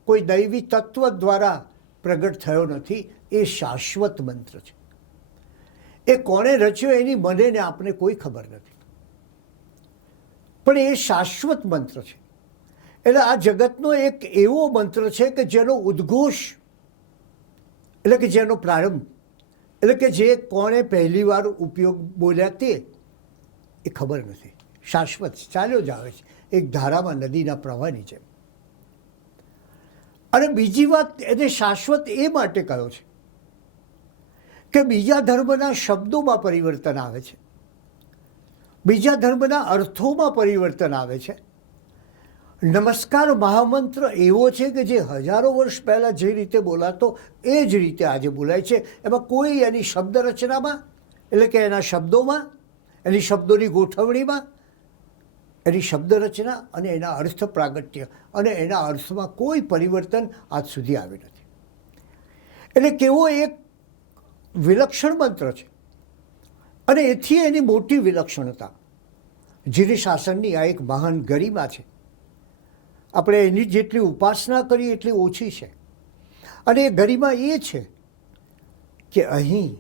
કોઈ દૈવી તત્વ દ્વારા પ્રગટ થયો નથી. એ શાશ્વત મંત્ર છે. એ કોણે રચ્યો એની મને ને આપને કોઈ ખબર નથી, પણ એ શાશ્વત મંત્ર છે. એટલે આ જગતનો એક એવો મંત્ર છે કે જેનો ઉદ્ઘોષ, એટલે કે જેનો પ્રારંભ, એટલે કે જે કોણે પહેલી વાર ઉપયોગ બોલ્યા તે એ ખબર નથી. શાશ્વત ચાલ્યો જ આવે છે એક ધારામાં નદીના પ્રવાહની જેમ. અને બીજી વાત, એને શાશ્વત એ માટે કહ્યો છે કે બીજા ધર્મના શબ્દોમાં પરિવર્તન આવે છે, બીજા ધર્મના અર્થોમાં પરિવર્તન આવે છે. નમસ્કાર મહામંત્ર એવો છે કે જે હજારો વર્ષ પહેલાં જે રીતે બોલાતો એ જ રીતે આજે બોલાય છે. એમાં કોઈ એની શબ્દ રચનામાં, એટલે કે એના શબ્દોમાં, એની શબ્દોની ગોઠવણીમાં, એની શબ્દ રચના અને એના અર્થ પ્રાગટ્ય અને એના અર્થમાં કોઈ પરિવર્તન આજ સુધી આવ્યું નથી. એટલે કેવો એક વિલક્ષણ મંત્ર છે. અને એથી એની મોટી વિલક્ષણતા જીરી શાસનની આ એક મહાન ગરિમા છે. આપણે એની જેટલી ઉપાસના કરીએ એટલી ઓછી છે. અને એ ગરિમા એ છે કે અહીં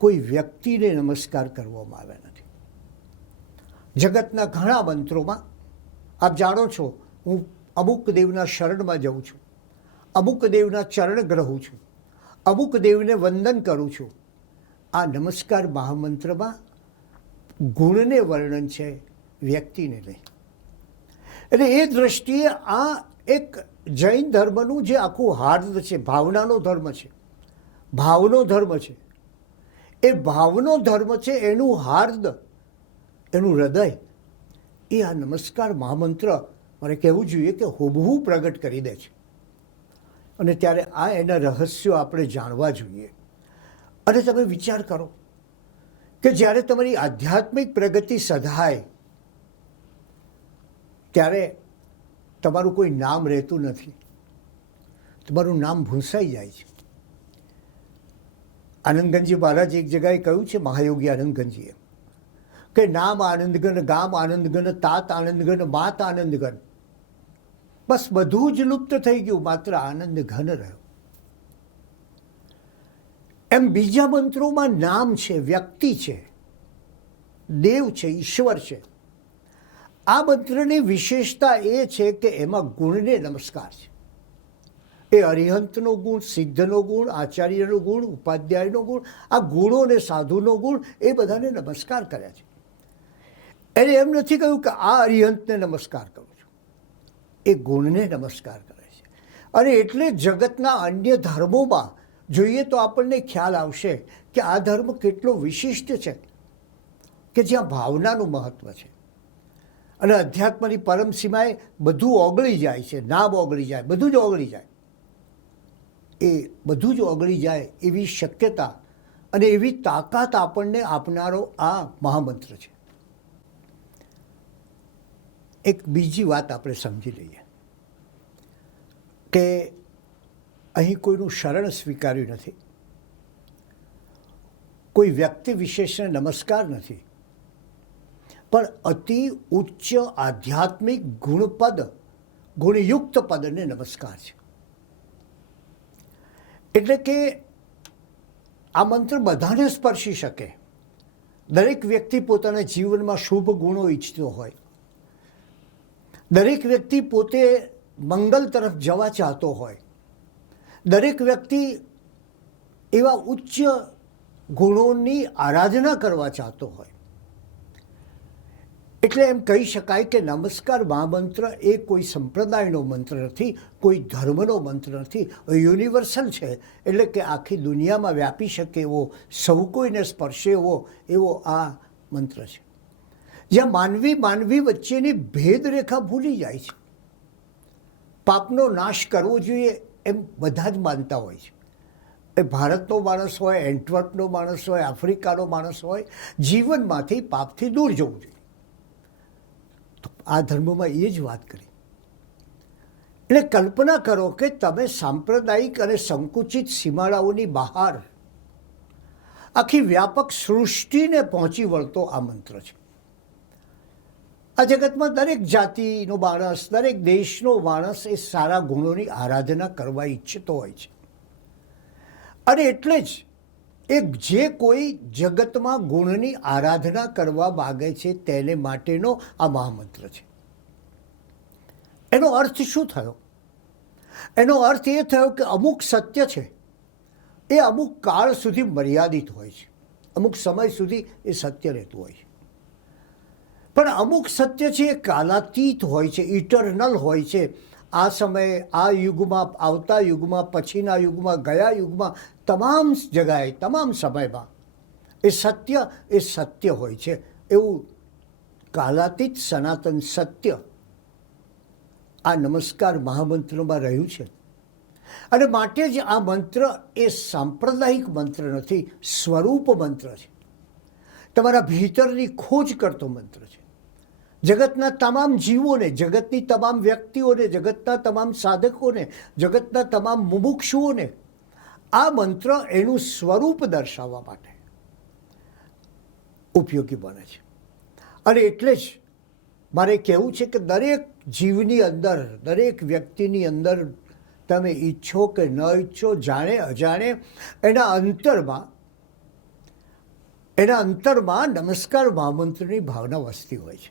કોઈ વ્યક્તિને નમસ્કાર કરવામાં આવ્યા નથી. જગતના ઘણા મંત્રોમાં આપ જાણો છો, હું અમુક દેવના શરણમાં જાઉં છું, અમુક દેવના ચરણ ગ્રહું છું, અમુક દેવને વંદન કરું છું. આ નમસ્કાર મહામંત્રમાં ગુણને વર્ણન છે, વ્યક્તિને નહીં. એટલે એ દૃષ્ટિએ આ એક જૈન ધર્મનું જે આખું હાર્દ છે, ભાવનાનો ધર્મ છે, ભાવનો ધર્મ છે. એ ભાવનો ધર્મ છે, એનું હાર્દ, એનું હૃદય એ આ નમસ્કાર મહામંત્ર મારે કહેવું જોઈએ કે હુબહુ પ્રગટ કરી દે છે. અને ત્યારે આ એના રહસ્યો આપણે જાણવા જોઈએ. અને તમે વિચાર કરો કે જ્યારે તમારી આધ્યાત્મિક પ્રગતિ સધાય ત્યારે તમારું કોઈ નામ રહેતું નથી, તમારું નામ ભૂંસાઈ જાય છે. આનંદગંજી મહારાજ એક જગાએ કહ્યું છે, મહાયોગી આનંદગંજીએ, કે નામ આનંદગન, ગામ આનંદગન, તાત આનંદગન, માત આનંદગન, બસ બધું જ લુપ્ત થઈ ગયું, માત્ર આનંદ ઘન રહ્યો. એમ બીજા મંત્રોમાં નામ છે, વ્યક્તિ છે, દેવ છે, ઈશ્વર છે. આ મંત્રની વિશેષતા એ છે કે એમાં ગુણને નમસ્કાર છે. એ અરિહંતનો ગુણ, સિદ્ધનો ગુણ, આચાર્યનો ગુણ, ઉપાધ્યાયનો ગુણ, આ ગુણો અને સાધુનો ગુણ, એ બધાને નમસ્કાર કર્યા છે. એને એમ નથી કહ્યું કે આ અરિહંતને નમસ્કાર કરું છું, એ ગુણને નમસ્કાર કરે છે. અને એટલે જગતના અન્ય ધર્મોમાં જોઈએ તો આપણને ખ્યાલ આવશે કે આ ધર્મ કેટલો વિશિષ્ટ છે, કે જ્યાં ભાવનાનું મહત્ત્વ છે. અને અધ્યાત્મની પરમ સીમાએ બધું ઓગળી જાય છે, નામ ઓગળી જાય, બધું જ ઓગળી જાય. એ બધું જ ઓગળી જાય એવી શક્યતા અને એવી તાકાત આપણને આપનારો આ મહામંત્ર છે. એક બીજી વાત આપણે સમજી લઈએ કે અહીં કોઈનું શરણ સ્વીકાર્યું નથી, કોઈ વ્યક્તિ વિશેષને નમસ્કાર નથી, પણ અતિ ઉચ્ચ આધ્યાત્મિક ગુણપદ, ગુણયુક્ત પદને નમસ્કાર છે. એટલે કે આ મંત્ર બધાને સ્પર્શી શકે. દરેક વ્યક્તિ પોતાના જીવનમાં શુભ ગુણો ઈચ્છતો હોય, દરેક વ્યક્તિ પોતે મંગલ તરફ જવા ચાહતો હોય, દરેક વ્યક્તિ એવા ઉચ્ચ ગુણોની આરાધના કરવા ચાહતો હોય. એટલે એમ કહી શકાય કે નમસ્કાર મહામંત્ર એ કોઈ સંપ્રદાયનો મંત્ર નથી, કોઈ ધર્મનો મંત્ર નથી, યુનિવર્સલ છે. એટલે કે આખી દુનિયામાં વ્યાપી શકે એવો, સૌ કોઈને સ્પર્શે એવો આ મંત્ર છે. જ્યાં માનવી વચ્ચેની ભેદરેખા ભૂલી જાય છે. પાપનો નાશ કરવો જોઈએ એમ બધા જ માનતા હોય છે. એ ભારતનો માણસ હોય, એન્ટવર્પનો માણસ હોય, આફ્રિકાનો માણસ હોય, જીવનમાંથી પાપથી દૂર જવું જોઈએ. તો આ ધર્મમાં એ જ વાત કરી. એટલે કલ્પના કરો કે તમે સાંપ્રદાયિક અને સંકુચિત સીમાડાઓની બહાર આખી વ્યાપક સૃષ્ટિને પહોંચી વળતો આ મંત્ર છે. આ જગતમાં દરેક જાતિનો માણસ, દરેક દેશનો માણસ એ સારા ગુણોની આરાધના કરવા ઈચ્છતો હોય છે. અને એટલે જ જે કોઈ જગતમાં ગુણની આરાધના કરવા માગે છે તેને માટેનો આ મહામંત્ર છે. એનો અર્થ શું થયો? એનો અર્થ એ થયો કે અમુક સત્ય છે એ અમુક કાળ સુધી મર્યાદિત હોય છે, અમુક સમય સુધી એ સત્ય રહેતું હોય છે. પણ અમુક સત્ય છે એ કાલાતીત હોય છે, ઇટરનલ હોય છે. આ સમયે, આ યુગમાં, આવતા યુગમાં, પછીના યુગમાં, ગયા યુગમાં, તમામ જગાએ, તમામ સમયમાં એ સત્ય હોય છે. એવું કાલાતીત સનાતન સત્ય આ નમસ્કાર મહામંત્રમાં રહ્યું છે. અને માટે જ આ મંત્ર એ સાંપ્રદાયિક મંત્ર નથી, સ્વરૂપ મંત્ર છે. તમારા ભીતરની ખોજ કરતો મંત્ર છે. જગતના તમામ જીવોને, જગતની તમામ વ્યક્તિઓને, જગતના તમામ સાધકોને, જગતના તમામ મુમુક્ષુઓને આ મંત્ર એનું સ્વરૂપ દર્શાવવા માટે ઉપયોગી બને છે. અને એટલે જ મારે કહેવું છે કે દરેક જીવની અંદર, દરેક વ્યક્તિની અંદર તમે ઈચ્છો કે ન ઈચ્છો, જાણે અજાણે, એના અંતરમાં નમસ્કાર મહામંત્રની ભાવના વસતી હોય છે.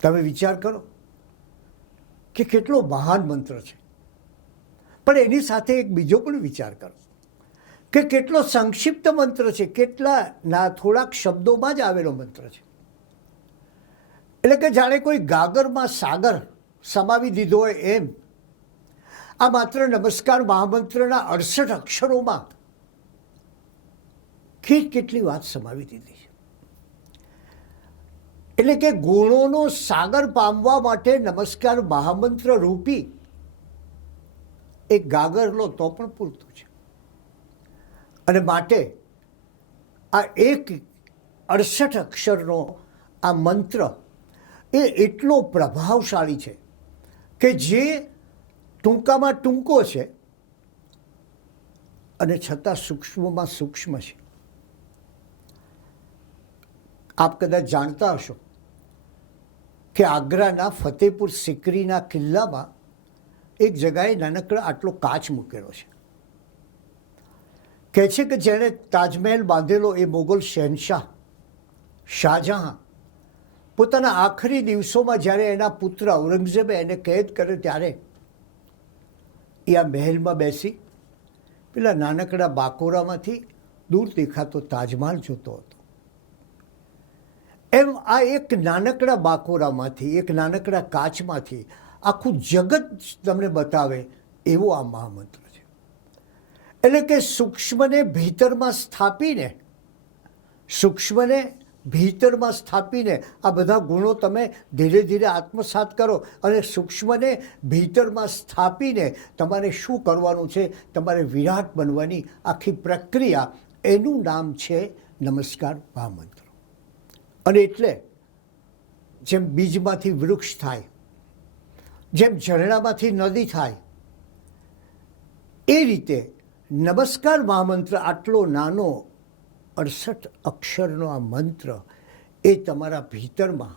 તમે વિચાર કરો કે કેટલો મહાન મંત્ર છે. પણ એની સાથે એક બીજો પણ વિચાર કરો કે કેટલો સંક્ષિપ્ત મંત્ર છે, થોડાક શબ્દોમાં જ આવેલો મંત્ર છે. એટલે કે જાણે કોઈ ગાગરમાં સાગર સમાવી દીધો હોય એમ આ માત્ર નમસ્કાર મહામંત્રના 68 અક્ષરોમાં કેટલી વાત સમાવી દીધી છે. એટલે કે ગુણોનો સાગર પામવા માટે નમસ્કાર મહામંત્ર રૂપી એક ગાગર લો તો પણ પૂરતું છે. અને માટે આ એક 68 અક્ષરનો આ મંત્ર એ એટલો પ્રભાવશાળી છે કે જે ટૂંકામાં ટૂંકો છે અને છતાં સૂક્ષ્મમાં સૂક્ષ્મ છે. આપ કદાચ જાણતા હશો કે આગ્રાના ફતેહપુર સિકરીના કિલ્લામાં એક જગાએ નાનકડો આટલો કાચ મૂકેલો છે. કહે છે કે જેણે તાજમહેલ બાંધેલો એ મોગલ શહેનશાહ શાહજહાં પોતાના આખરી દિવસોમાં જ્યારે એના પુત્ર ઔરંગઝેબે એને કેદ કર્યો ત્યારે એ આ મહેલમાં બેસી પેલા નાનકડા બાકોરામાંથી દૂર દેખાતો તાજમહેલ જોતો હતો. એમ આ એક નાનકડા બાકોરામાંથી, એક નાનકડા કાચમાંથી આખું જગત તમને બતાવે એવો આ મહામંત્ર છે. એટલે કે સૂક્ષ્મને ભીતરમાં સ્થાપીને, સૂક્ષ્મને ભીતરમાં સ્થાપીને આ બધા ગુણો તમે ધીરે ધીરે આત્મસાત કરો અને સૂક્ષ્મને ભીતરમાં સ્થાપીને તમારે શું કરવાનું છે, તમારે વિરાટ બનવાની આખી પ્રક્રિયા, એનું નામ છે નમસ્કાર મહામંત્ર. અને એટલે જેમ બીજમાંથી વૃક્ષ થાય, જેમ ઝરણામાંથી નદી થાય, એ રીતે નમસ્કાર મહામંત્ર આટલો નાનો 68 અક્ષરનો આ મંત્ર એ તમારા ભીતરમાં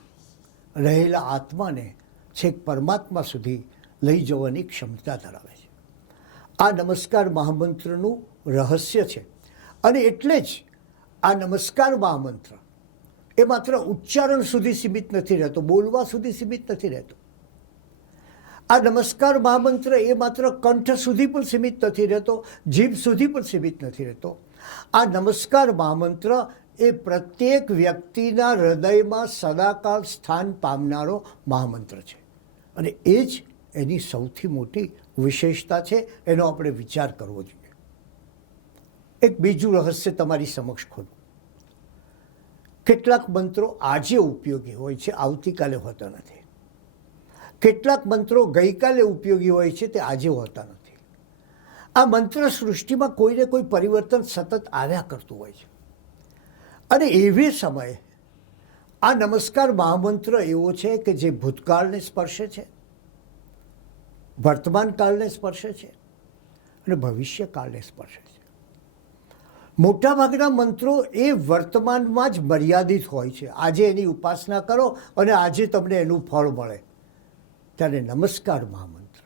રહેલા આત્માને છેક પરમાત્મા સુધી લઈ જવાની ક્ષમતા ધરાવે છે. આ નમસ્કાર મહામંત્રનું રહસ્ય છે. અને એટલે જ આ નમસ્કાર મહામંત્ર એ માત્ર ઉચ્ચારણ સુધી સીમિત નથી રહેતો, બોલવા સુધી સીમિત નથી રહેતો. આ નમસ્કાર મહામંત્ર એ માત્ર કંઠ સુધી પણ સીમિત નથી રહેતો, જીભ સુધી પણ સીમિત નથી રહેતો. આ નમસ્કાર મહામંત્ર એ પ્રત્યેક વ્યક્તિના હૃદયમાં સદાકાળ સ્થાન પામનારો મહામંત્ર છે. અને એ જ એની સૌથી મોટી વિશેષતા છે. એનો આપણે વિચાર કરવો જોઈએ. એક બીજું રહસ્ય તમારી સમક્ષ ખોલું. કેટલાક મંત્રો આજે ઉપયોગી હોય છે, આવતીકાલે હોતા નથી. કેટલાક મંત્રો ગઈકાલે ઉપયોગી હોય છે, તે આજે હોતા નથી. આ મંત્ર સૃષ્ટિમાં કોઈને કોઈ પરિવર્તન સતત આવ્યા કરતું હોય છે. અને એવી સમયે આ નમસ્કાર મહામંત્ર એવો છે કે જે ભૂતકાળને સ્પર્શે છે, વર્તમાનકાળને સ્પર્શે છે અને ભવિષ્યકાળને સ્પર્શે છે. મોટાભાગના મંત્રો એ વર્તમાનમાં જ મર્યાદિત હોય છે. આજે એની ઉપાસના કરો અને આજે તમને એનું ફળ મળે. ત્યારે નમસ્કાર મહામંત્ર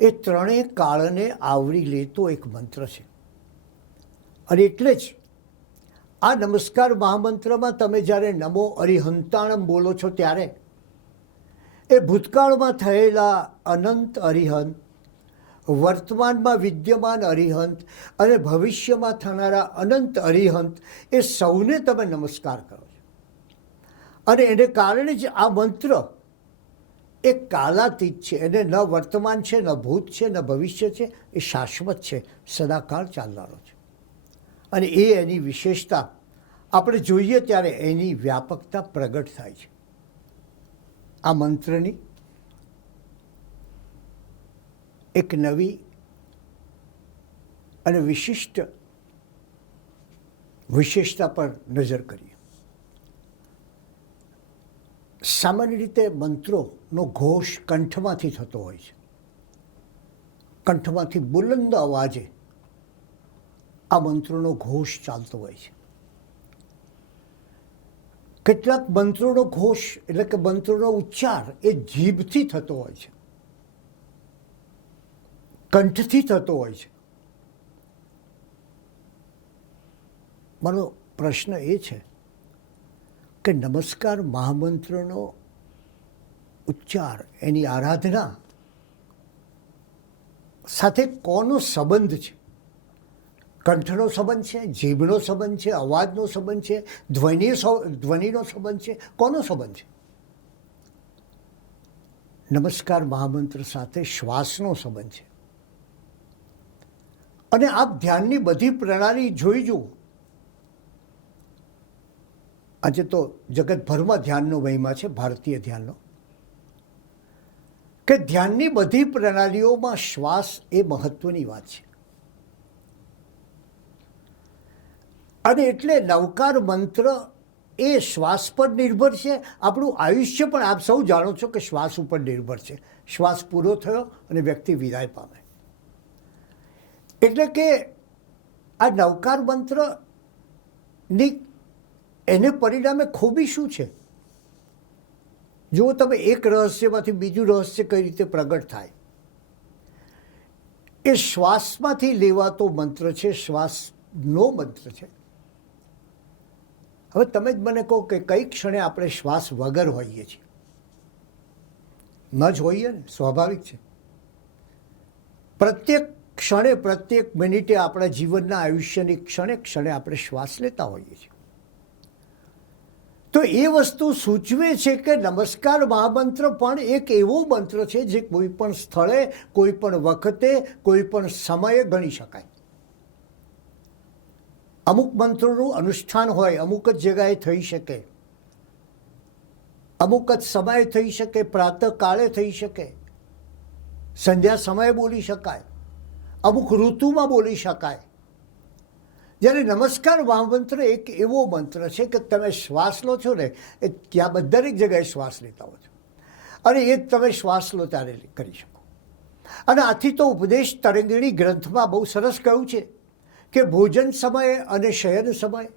એ ત્રણેય કાળને આવરી લેતો એક મંત્ર છે. અને એટલે જ આ નમસ્કાર મહામંત્રમાં તમે જ્યારે નમો અરિહંતાણમ બોલો છો ત્યારે એ ભૂતકાળમાં થયેલા અનંત અરિહંત, વર્તમાનમાં વિદ્યમાન અરિહંત અને ભવિષ્યમાં થનારા અનંત અરિહંત એ સૌને તમે નમસ્કાર કરો છો. અને એને કારણે જ આ મંત્ર એ કાલાતીત છે. એને ન વર્તમાન છે, ન ભૂત છે, ન ભવિષ્ય છે. એ શાશ્વત છે, સદાકાળ ચાલનારો છે. અને એ એની વિશેષતા આપણે જોઈએ ત્યારે એની વ્યાપકતા પ્રગટ થાય છે. આ મંત્રની એક નવી અને વિશિષ્ટ વિશેષતા પર નજર કરીએ. સામાન્ય રીતે મંત્રોનો ઘોષ કંઠમાંથી થતો હોય છે. કંઠમાંથી બુલંદ અવાજે આ મંત્રોનો ઘોષ ચાલતો હોય છે. કેટલાક મંત્રોનો ઘોષ એટલે કે મંત્રોનો ઉચ્ચાર એ જીભથી થતો હોય છે, કંઠથી થતો હોય છે. મારો પ્રશ્ન એ છે કે નમસ્કાર મહામંત્રનો ઉચ્ચાર, એની આરાધના સાથે કોનો સંબંધ છે? કંઠનો સંબંધ છે, જીભનો સંબંધ છે, અવાજનો સંબંધ છે, ધ્વનિનો સંબંધ છે, કોનો સંબંધ છે? નમસ્કાર મહામંત્ર સાથે શ્વાસનો સંબંધ છે. અને આપ ધ્યાનની બધી પ્રણાલી જોઈ જુઓ. આજે તો જગતભરમાં ધ્યાનનો મહિમા છે, ભારતીય ધ્યાનનો, કે ધ્યાનની બધી પ્રણાલીઓમાં શ્વાસ એ મહત્વની વાત છે. અને એટલે નવકાર મંત્ર એ શ્વાસ પર નિર્ભર છે. આપણું આયુષ્ય પણ આપ સૌ જાણો છો કે શ્વાસ ઉપર નિર્ભર છે. શ્વાસ પૂરો થયો અને વ્યક્તિ વિદાય પામે. એટલે કે આ નવકાર મંત્રની એને પરિણામે ખૂબી શું છે? જો તમે એક રહસ્યમાંથી બીજું રહસ્ય કઈ રીતે પ્રગટ થાય. એ શ્વાસમાંથી લેવાતો મંત્ર છે, શ્વાસનો મંત્ર છે. હવે તમે જ મને કહો કે કઈ ક્ષણે આપણે શ્વાસ વગર હોઈએ છીએ? ન જ હોઈએ ને, સ્વાભાવિક છે. પ્રત્યેક ક્ષણે, પ્રત્યેક મિનિટે આપણા જીવનના આયુષ્યની ક્ષણે ક્ષણે આપણે શ્વાસ લેતા હોઈએ છીએ. તો એ વસ્તુ સૂચવે છે કે નમસ્કાર મહામંત્ર પણ એક એવો મંત્ર છે જે કોઈ પણ સ્થળે, કોઈ પણ વખતે, કોઈ પણ સમયે ગણી શકાય. અમુક મંત્રોનું અનુષ્ઠાન હોય, અમુક જ જગ્યાએ થઈ શકે, અમુક જ સમયે થઈ શકે, પ્રાતઃકાળે થઈ શકે, સંધ્યા સમયે બોલી શકાય, અમુક ઋતુમાં બોલી શકાય. જ્યારે નમસ્કાર મહામંત્ર એક એવો મંત્ર છે કે તમે શ્વાસ લો છો ને, એ ત્યાં દરેક જગ્યાએ શ્વાસ લેતા હો છો અને એ તમે શ્વાસ લો ત્યારે કરી શકો. અને આથી તો ઉપદેશ તરંગિણી ગ્રંથમાં બહુ સરસ કહ્યું છે કે ભોજન સમયે અને શયન સમયે,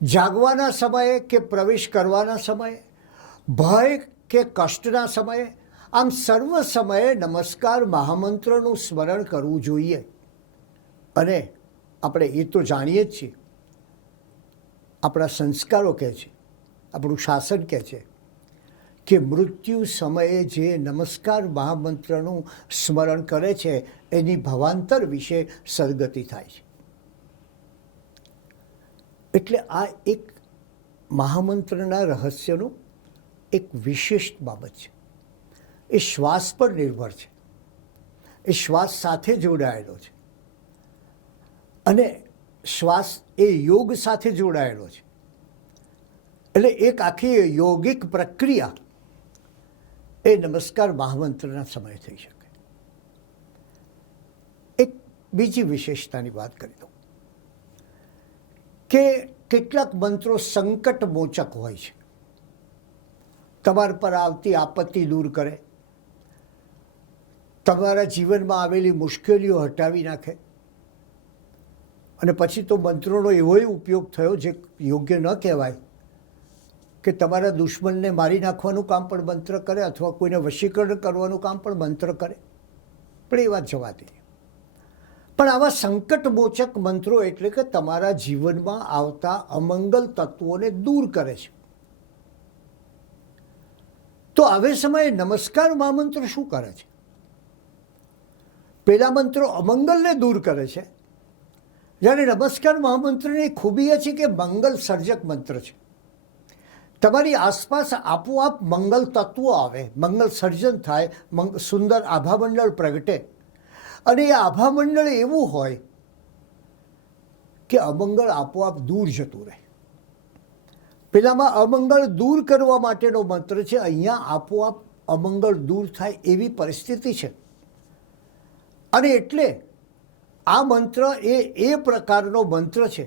જાગવાના સમયે કે પ્રવેશ કરવાના સમયે, ભય કે કષ્ટના સમયે, આમ સર્વ સમયે નમસ્કાર મહામંત્રનું સ્મરણ કરવું જોઈએ. અને આપણે એ તો જાણીએ જ છીએ, આપણા સંસ્કારો કહે છે, આપણું શાસન કહે છે કે મૃત્યુ સમયે જે નમસ્કાર મહામંત્રનું સ્મરણ કરે છે એની ભવાંતર વિશે સદગતિ થાય છે. એટલે આ એક મહામંત્રના રહસ્યનું એક વિશેષ બાબત છે. એ શ્વાસ પર નિર્ભર છે, એ શ્વાસ સાથે જોડાયેલો છે અને શ્વાસ એ યોગ સાથે જોડાયેલો છે. એટલે એક આખી યોગિક પ્રક્રિયા એ નમસ્કાર મહામંત્રના સમયે થઈ શકે. એક બીજી વિશેષતાની વાત કરી દઉં કે કેટલાક મંત્રો સંકટ મોચક હોય છે. તમારા પર આવતી આપત્તિ દૂર કરે, તમારા જીવનમાં આવેલી મુશ્કેલીઓ હટાવી નાખે. અને પછી તો મંત્રોનો એવોય ઉપયોગ થયો જે યોગ્ય ન કહેવાય કે તમારા દુશ્મનને મારી નાખવાનું કામ પણ મંત્ર કરે અથવા કોઈને વશીકરણ કરવાનું કામ પણ મંત્ર કરે. પણ એ વાત જવા દઈએ. પણ આવા સંકટમોચક મંત્રો એટલે કે તમારા જીવનમાં આવતા અમંગલ તત્વોને દૂર કરે છે. તો હવે સમયે નમસ્કાર મહામંત્ર શું કરે છે? પેલા મંત્રો અમંગલને દૂર કરે છે, જ્યારે નમસ્કાર મહામંત્રની ખૂબી એ છે કે મંગલ સર્જક મંત્ર છે. તમારી આસપાસ આપોઆપ મંગલ તત્વો આવે, મંગલ સર્જન થાય, સુંદર આભામંડળ પ્રગટે. અને એ આભામંડળ એવું હોય કે અમંગળ આપોઆપ દૂર જતું રહે. પેલામાં અમંગળ દૂર કરવા માટેનો મંત્ર છે, અહીંયા આપોઆપ અમંગળ દૂર થાય એવી પરિસ્થિતિ છે. અને એટલે આ મંત્ર એ પ્રકારનો મંત્ર છે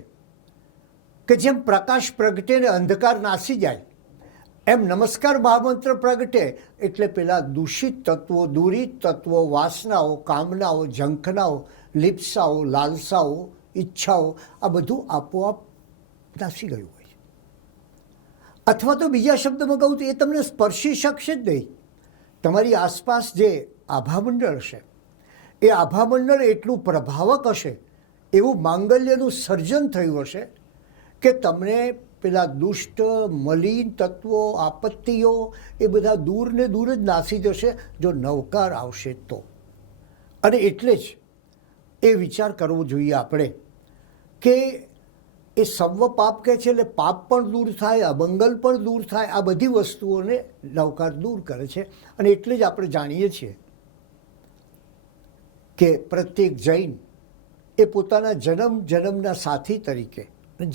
કે જેમ પ્રકાશ પ્રગટે ને અંધકાર નાસી જાય, એમ નમસ્કાર મહામંત્ર પ્રગટે એટલે પેલા દૂષિત તત્વો, દૂરિત તત્વો, વાસનાઓ, કામનાઓ, ઝંખનાઓ, લિપ્સાઓ, લાલસાઓ, ઈચ્છાઓ, આ બધું આપોઆપ નાસી ગયું હોય છે. અથવા તો બીજા શબ્દમાં કહું તો એ તમને સ્પર્શી શકશે જ નહીં. તમારી આસપાસ જે આભામંડળ હશે એ આભામંડળ એટલું પ્રભાવક હશે, એવું માંગલ્યનું સર્જન થયું હશે કે તમને પેલા દુષ્ટ મલિન તત્વો, આપત્તિઓ એ બધા દૂર ને દૂર જ નાસી જશે જો નવકાર આવશે તો. અને એટલે જ એ વિચાર કરવો જોઈએ આપણે કે એ સર્વ પાપ કહે છે એટલે પાપ પણ દૂર થાય, અમંગલ પણ દૂર થાય. આ બધી વસ્તુઓને નવકાર દૂર કરે છે. અને એટલે જ આપણે જાણીએ છીએ કે પ્રત્યેક જૈન એ પોતાના જન્મના સાથી તરીકે,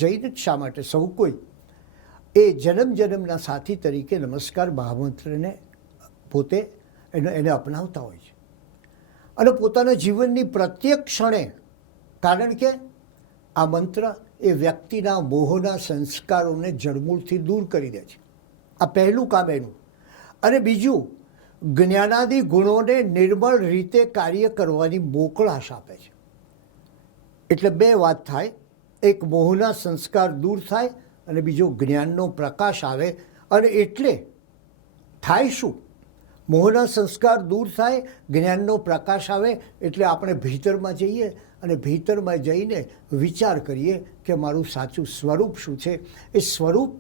જૈન જ શા માટે, સૌ કોઈ એ જન્મના સાથી તરીકે નમસ્કાર મહામંત્રને પોતે એને અપનાવતા હોય છે. અને પોતાના જીવનની પ્રત્યેક ક્ષણે, કારણ કે આ મંત્ર એ વ્યક્તિના મોહના સંસ્કારોને જડમૂળથી દૂર કરી દે છે. આ પહેલું કામ એનું. અને બીજું, જ્ઞાનાદિ ગુણોને નિર્મળ રીતે કાર્ય કરવાની મોકળાશ આપે છે. એટલે બે વાત થાય, એક મોહના સંસ્કાર દૂર થાય અને બીજો જ્ઞાનનો પ્રકાશ આવે. અને એટલે થાય શું? મોહના સંસ્કાર દૂર થાય, જ્ઞાનનો પ્રકાશ આવે એટલે આપણે ભીતરમાં જઈએ અને ભીતરમાં જઈને વિચાર કરીએ કે મારું સાચું સ્વરૂપ શું છે. એ સ્વરૂપ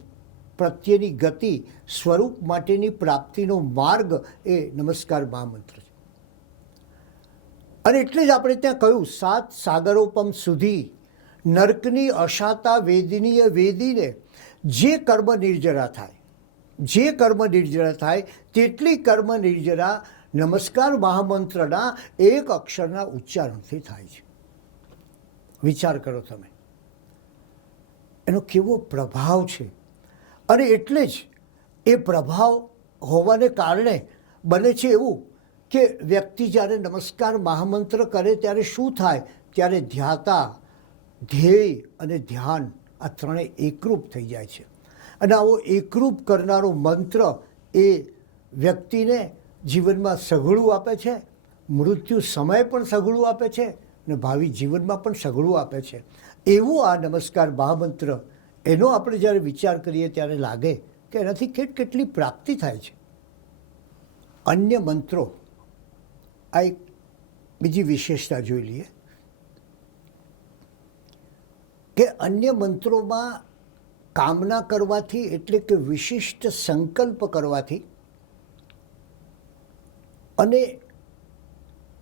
પ્રત્યેની ગતિ, સ્વરૂપ માટેની પ્રાપ્તિનો માર્ગ એ નમસ્કાર મહામંત્ર છે. અને એટલે જ આપણે ત્યાં કહ્યું, 7 સાગરોપમ સુધી નર્કની અશાતા વેદનીય વેદીને જે કર્મ નિર્જરા થાય, જે કર્મ નિર્જરા થાય તેટલી કર્મ નિર્જરા નમસ્કાર મહામંત્રના એક અક્ષરના ઉચ્ચારણથી થાય છે. વિચાર કરો તમે, એનો કેવો પ્રભાવ છે. અને એટલે જ એ પ્રભાવ હોવાને કારણે બને છે એવું કે વ્યક્તિ જ્યારે નમસ્કાર મહામંત્ર કરે ત્યારે શું થાય, ત્યારે ધ્યાતા, ધ્યેય અને ધ્યાન આ ત્રણેય એકરૂપ થઈ જાય છે. અને આવો એકરૂપ કરનારો મંત્ર એ વ્યક્તિને જીવનમાં સઘળું આપે છે, મૃત્યુ સમય પણ સઘળું આપે છે અને ભાવિ જીવનમાં પણ સઘળું આપે છે. એવું આ નમસ્કાર મહામંત્ર, એનો આપણે જ્યારે વિચાર કરીએ ત્યારે લાગે કે એનાથી કેટલી પ્રાપ્તિ થાય છે. અન્ય મંત્રો, આ એક બીજી વિશેષતા જોઈ લઈએ કે અન્ય મંત્રોમાં કામના કરવાથી, એટલે કે વિશિષ્ટ સંકલ્પ કરવાથી અને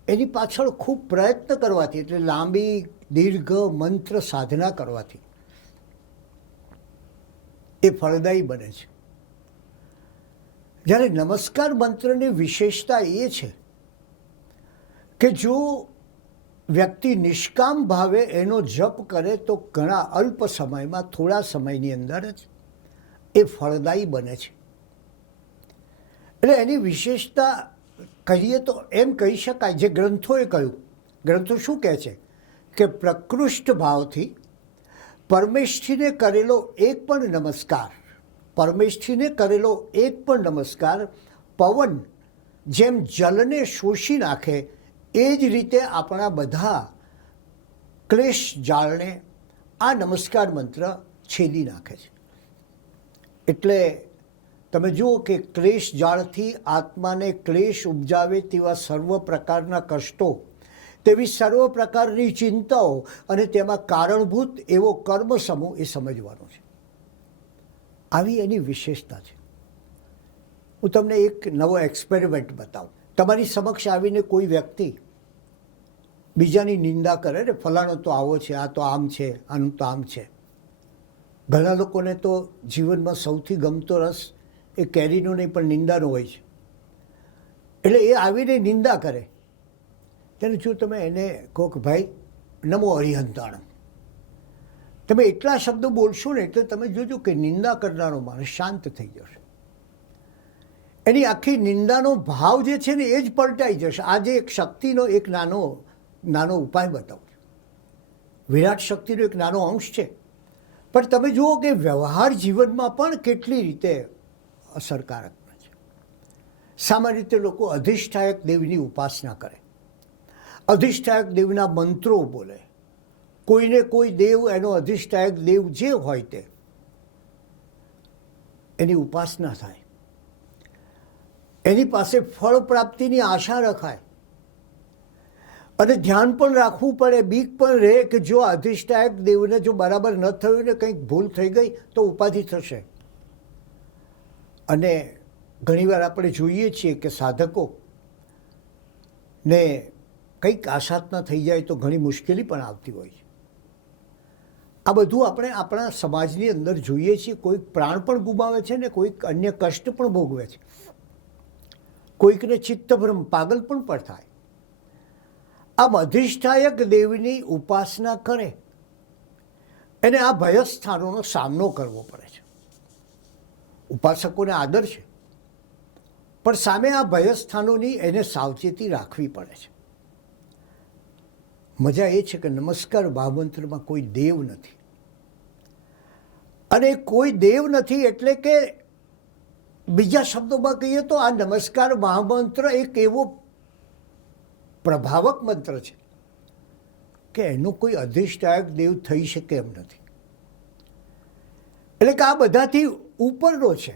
એની પાછળ ખૂબ પ્રયત્ન કરવાથી, એટલે લાંબી દીર્ઘ મંત્ર સાધના કરવાથી એ ફળદાયી બને છે. જ્યારે નમસ્કાર મંત્રની વિશેષતા એ છે કે જો વ્યક્તિ નિષ્કામ ભાવે એનો જપ કરે તો ઘણા અલ્પ સમયમાં, થોડા સમયની અંદર જ એ ફળદાયી બને છે. એટલે એની વિશેષતા કહીએ તો એમ કહી શકાય, જે ગ્રંથોએ કહ્યું, ગ્રંથો શું કહે છે કે પ્રકૃષ્ટ ભાવથી પરમેષ્ઠીને કરેલો એક પણ નમસ્કાર, પરમેષ્ઠીને કરેલો એક પણ નમસ્કાર પવન જેમ જલને શોષી નાખે એ જ રીતે આપણા બધા ક્લેશ જાળને આ નમસ્કાર મંત્ર છેદી નાખે છે. એટલે તમે જુઓ કે ક્લેશ જાળથી આત્માને ક્લેશ ઉપજાવે તેવા સર્વ પ્રકારના કષ્ટો, તેવી સર્વ પ્રકારની ચિંતાઓ અને તેમાં કારણભૂત એવો કર્મ સમૂહ એ સમજવાનો છે. આવી એની વિશેષતા છે. હું તમને એક નવો એક્સપેરિમેન્ટ બતાવું. તમારી સમક્ષ આવીને કોઈ વ્યક્તિ બીજાની નિંદા કરે ને, ફલાણો તો આવો છે, આ તો આમ છે, આનું તો આમ છે. ઘણા લોકોને તો જીવનમાં સૌથી ગમતો રસ એ કેરીનો નહીં પણ નિંદાનો હોય છે. એટલે એ આવીને નિંદા કરે ત્યારે જો તમે એને કહો કે ભાઈ નમો હરિહંતાણમ, તમે એટલા શબ્દો બોલશો ને એટલે તમે જોજો કે નિંદા કરનારો માણસ શાંત થઈ જશે. એની આખી નિંદાનો ભાવ જે છે ને એ જ પલટાઈ જશે. આજે એક શક્તિનો એક નાનો ઉપાય બતાવું છું. વિરાટ શક્તિનો એક નાનો અંશ છે, પણ તમે જુઓ કે વ્યવહાર જીવનમાં પણ કેટલી રીતે અસરકારક છે. સામાન્ય રીતે લોકો અધિષ્ઠાયક દેવની ઉપાસના કરે, અધિષ્ઠાયક દેવના મંત્રો બોલે, કોઈને કોઈ દેવ, એનો અધિષ્ઠાયક દેવ જે હોય તે, એની ઉપાસના થાય, એની પાસે ફળ પ્રાપ્તિની આશા રખાય અને ધ્યાન પણ રાખવું પડે, બીક પણ રહે કે જો અધિષ્ઠાયક દેવને જો બરાબર ન થયું ને કંઈક ભૂલ થઈ ગઈ તો ઉપાધિ થશે. અને ઘણીવાર આપણે જોઈએ છીએ કે સાધકો ને કંઈક આશાતના થઈ જાય તો ઘણી મુશ્કેલી પણ આવતી હોય છે. આ બધું આપણે આપણા સમાજની અંદર જોઈએ છીએ. કોઈક પ્રાણ પણ ગુમાવે છે ને કોઈક અન્ય કષ્ટ પણ ભોગવે છે. કોઈકને ચિત્તભ્રમ, પાગલ પણ થાય. આમ અધિષ્ઠાયક દેવની ઉપાસના કરે એને આ ભયસ્થાનોનો સામનો કરવો પડે છે. ઉપાસકોને આદર છે, પણ સામે આ ભયસ્થાનોની એને સાવચેતી રાખવી પડે છે. મજા એ છે કે નમસ્કાર મહામંત્રમાં કોઈ દેવ નથી. અને કોઈ દેવ નથી એટલે કે બીજા શબ્દોમાં કહીએ તો આ નમસ્કાર મહામંત્ર એક એવો પ્રભાવક મંત્ર છે કે એનો કોઈ અધિષ્ઠાયક દેવ થઈ શકે એમ નથી. એટલે કે આ બધાથી ઉપરનો છે.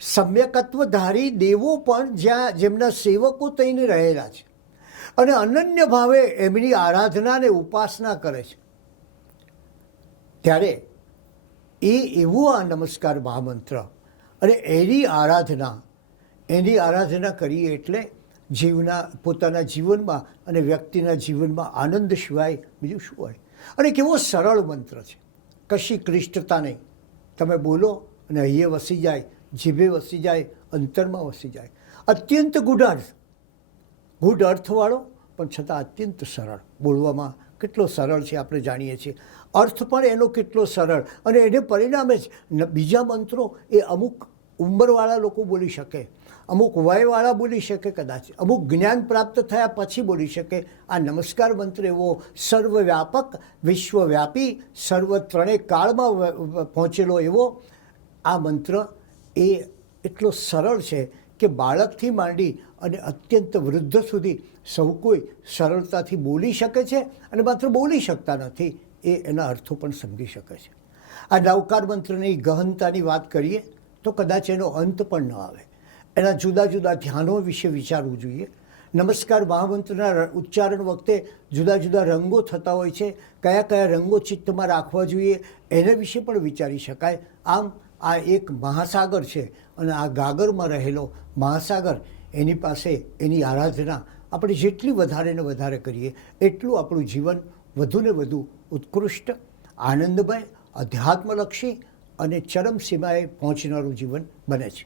સમ્યકત્વધારી દેવો પણ જેમના સેવકો થઈને રહેલા છે અને અનન્ય ભાવે એમની આરાધના અને ઉપાસના કરે છે, ત્યારે એવું આ નમસ્કાર મહામંત્ર અને એની આરાધના કરીએ એટલે પોતાના જીવનમાં અને વ્યક્તિના જીવનમાં આનંદ સિવાય બીજું શું હોય. અને કેવો સરળ મંત્ર છે, કશી ક્લિષ્ટતા નહીં. તમે બોલો અને અહીંયા વસી જાય, જીભે વસી જાય, અંતરમાં વસી જાય. અત્યંત ગૂઢ અર્થવાળો પણ છતાં અત્યંત સરળ. બોલવામાં કેટલો સરળ છે આપણે જાણીએ છીએ. અર્થ પણ એનો કેટલો સરળ, અને એને પરિણામે જ બીજા મંત્રો એ અમુક ઉંમરવાળા લોકો બોલી શકે, અમુક વયવાળા બોલી શકે, કદાચ અમુક જ્ઞાન પ્રાપ્ત થયા પછી બોલી શકે. આ નમસ્કાર મંત્ર એવો સર્વવ્યાપક, વિશ્વવ્યાપી, સર્વ ત્રણેય કાળમાં પહોંચેલો એવો આ મંત્ર એ એટલો સરળ છે કે બાળકથી માંડી અને અત્યંત વૃદ્ધ સુધી સૌ કોઈ સરળતાથી બોલી શકે છે, અને માત્ર બોલી શકતા નથી, એ એના અર્થો પણ સમજી શકે છે. આ નવકાર મંત્રની ગહનતાની વાત કરીએ તો કદાચ એનો અંત પણ ન આવે. એના જુદા જુદા ધ્યાનો વિશે વિચારવું જોઈએ. નમસ્કાર મહામંત્રના ઉચ્ચારણ વખતે જુદા જુદા રંગો થતા હોય છે, કયા કયા રંગો ચિત્તમાં રાખવા જોઈએ એના વિશે પણ વિચારી શકાય. આમ આ એક મહાસાગર છે, અને આ ગાગરમાં રહેલો મહાસાગર, એની પાસે એની આરાધના આપણે જેટલી વધારે ને વધારે કરીએ એટલું આપણું જીવન વધુને વધુ ઉત્કૃષ્ટ, આનંદમય, અધ્યાત્મલક્ષી અને ચરમ સીમાએ પહોંચનારું જીવન બને છે.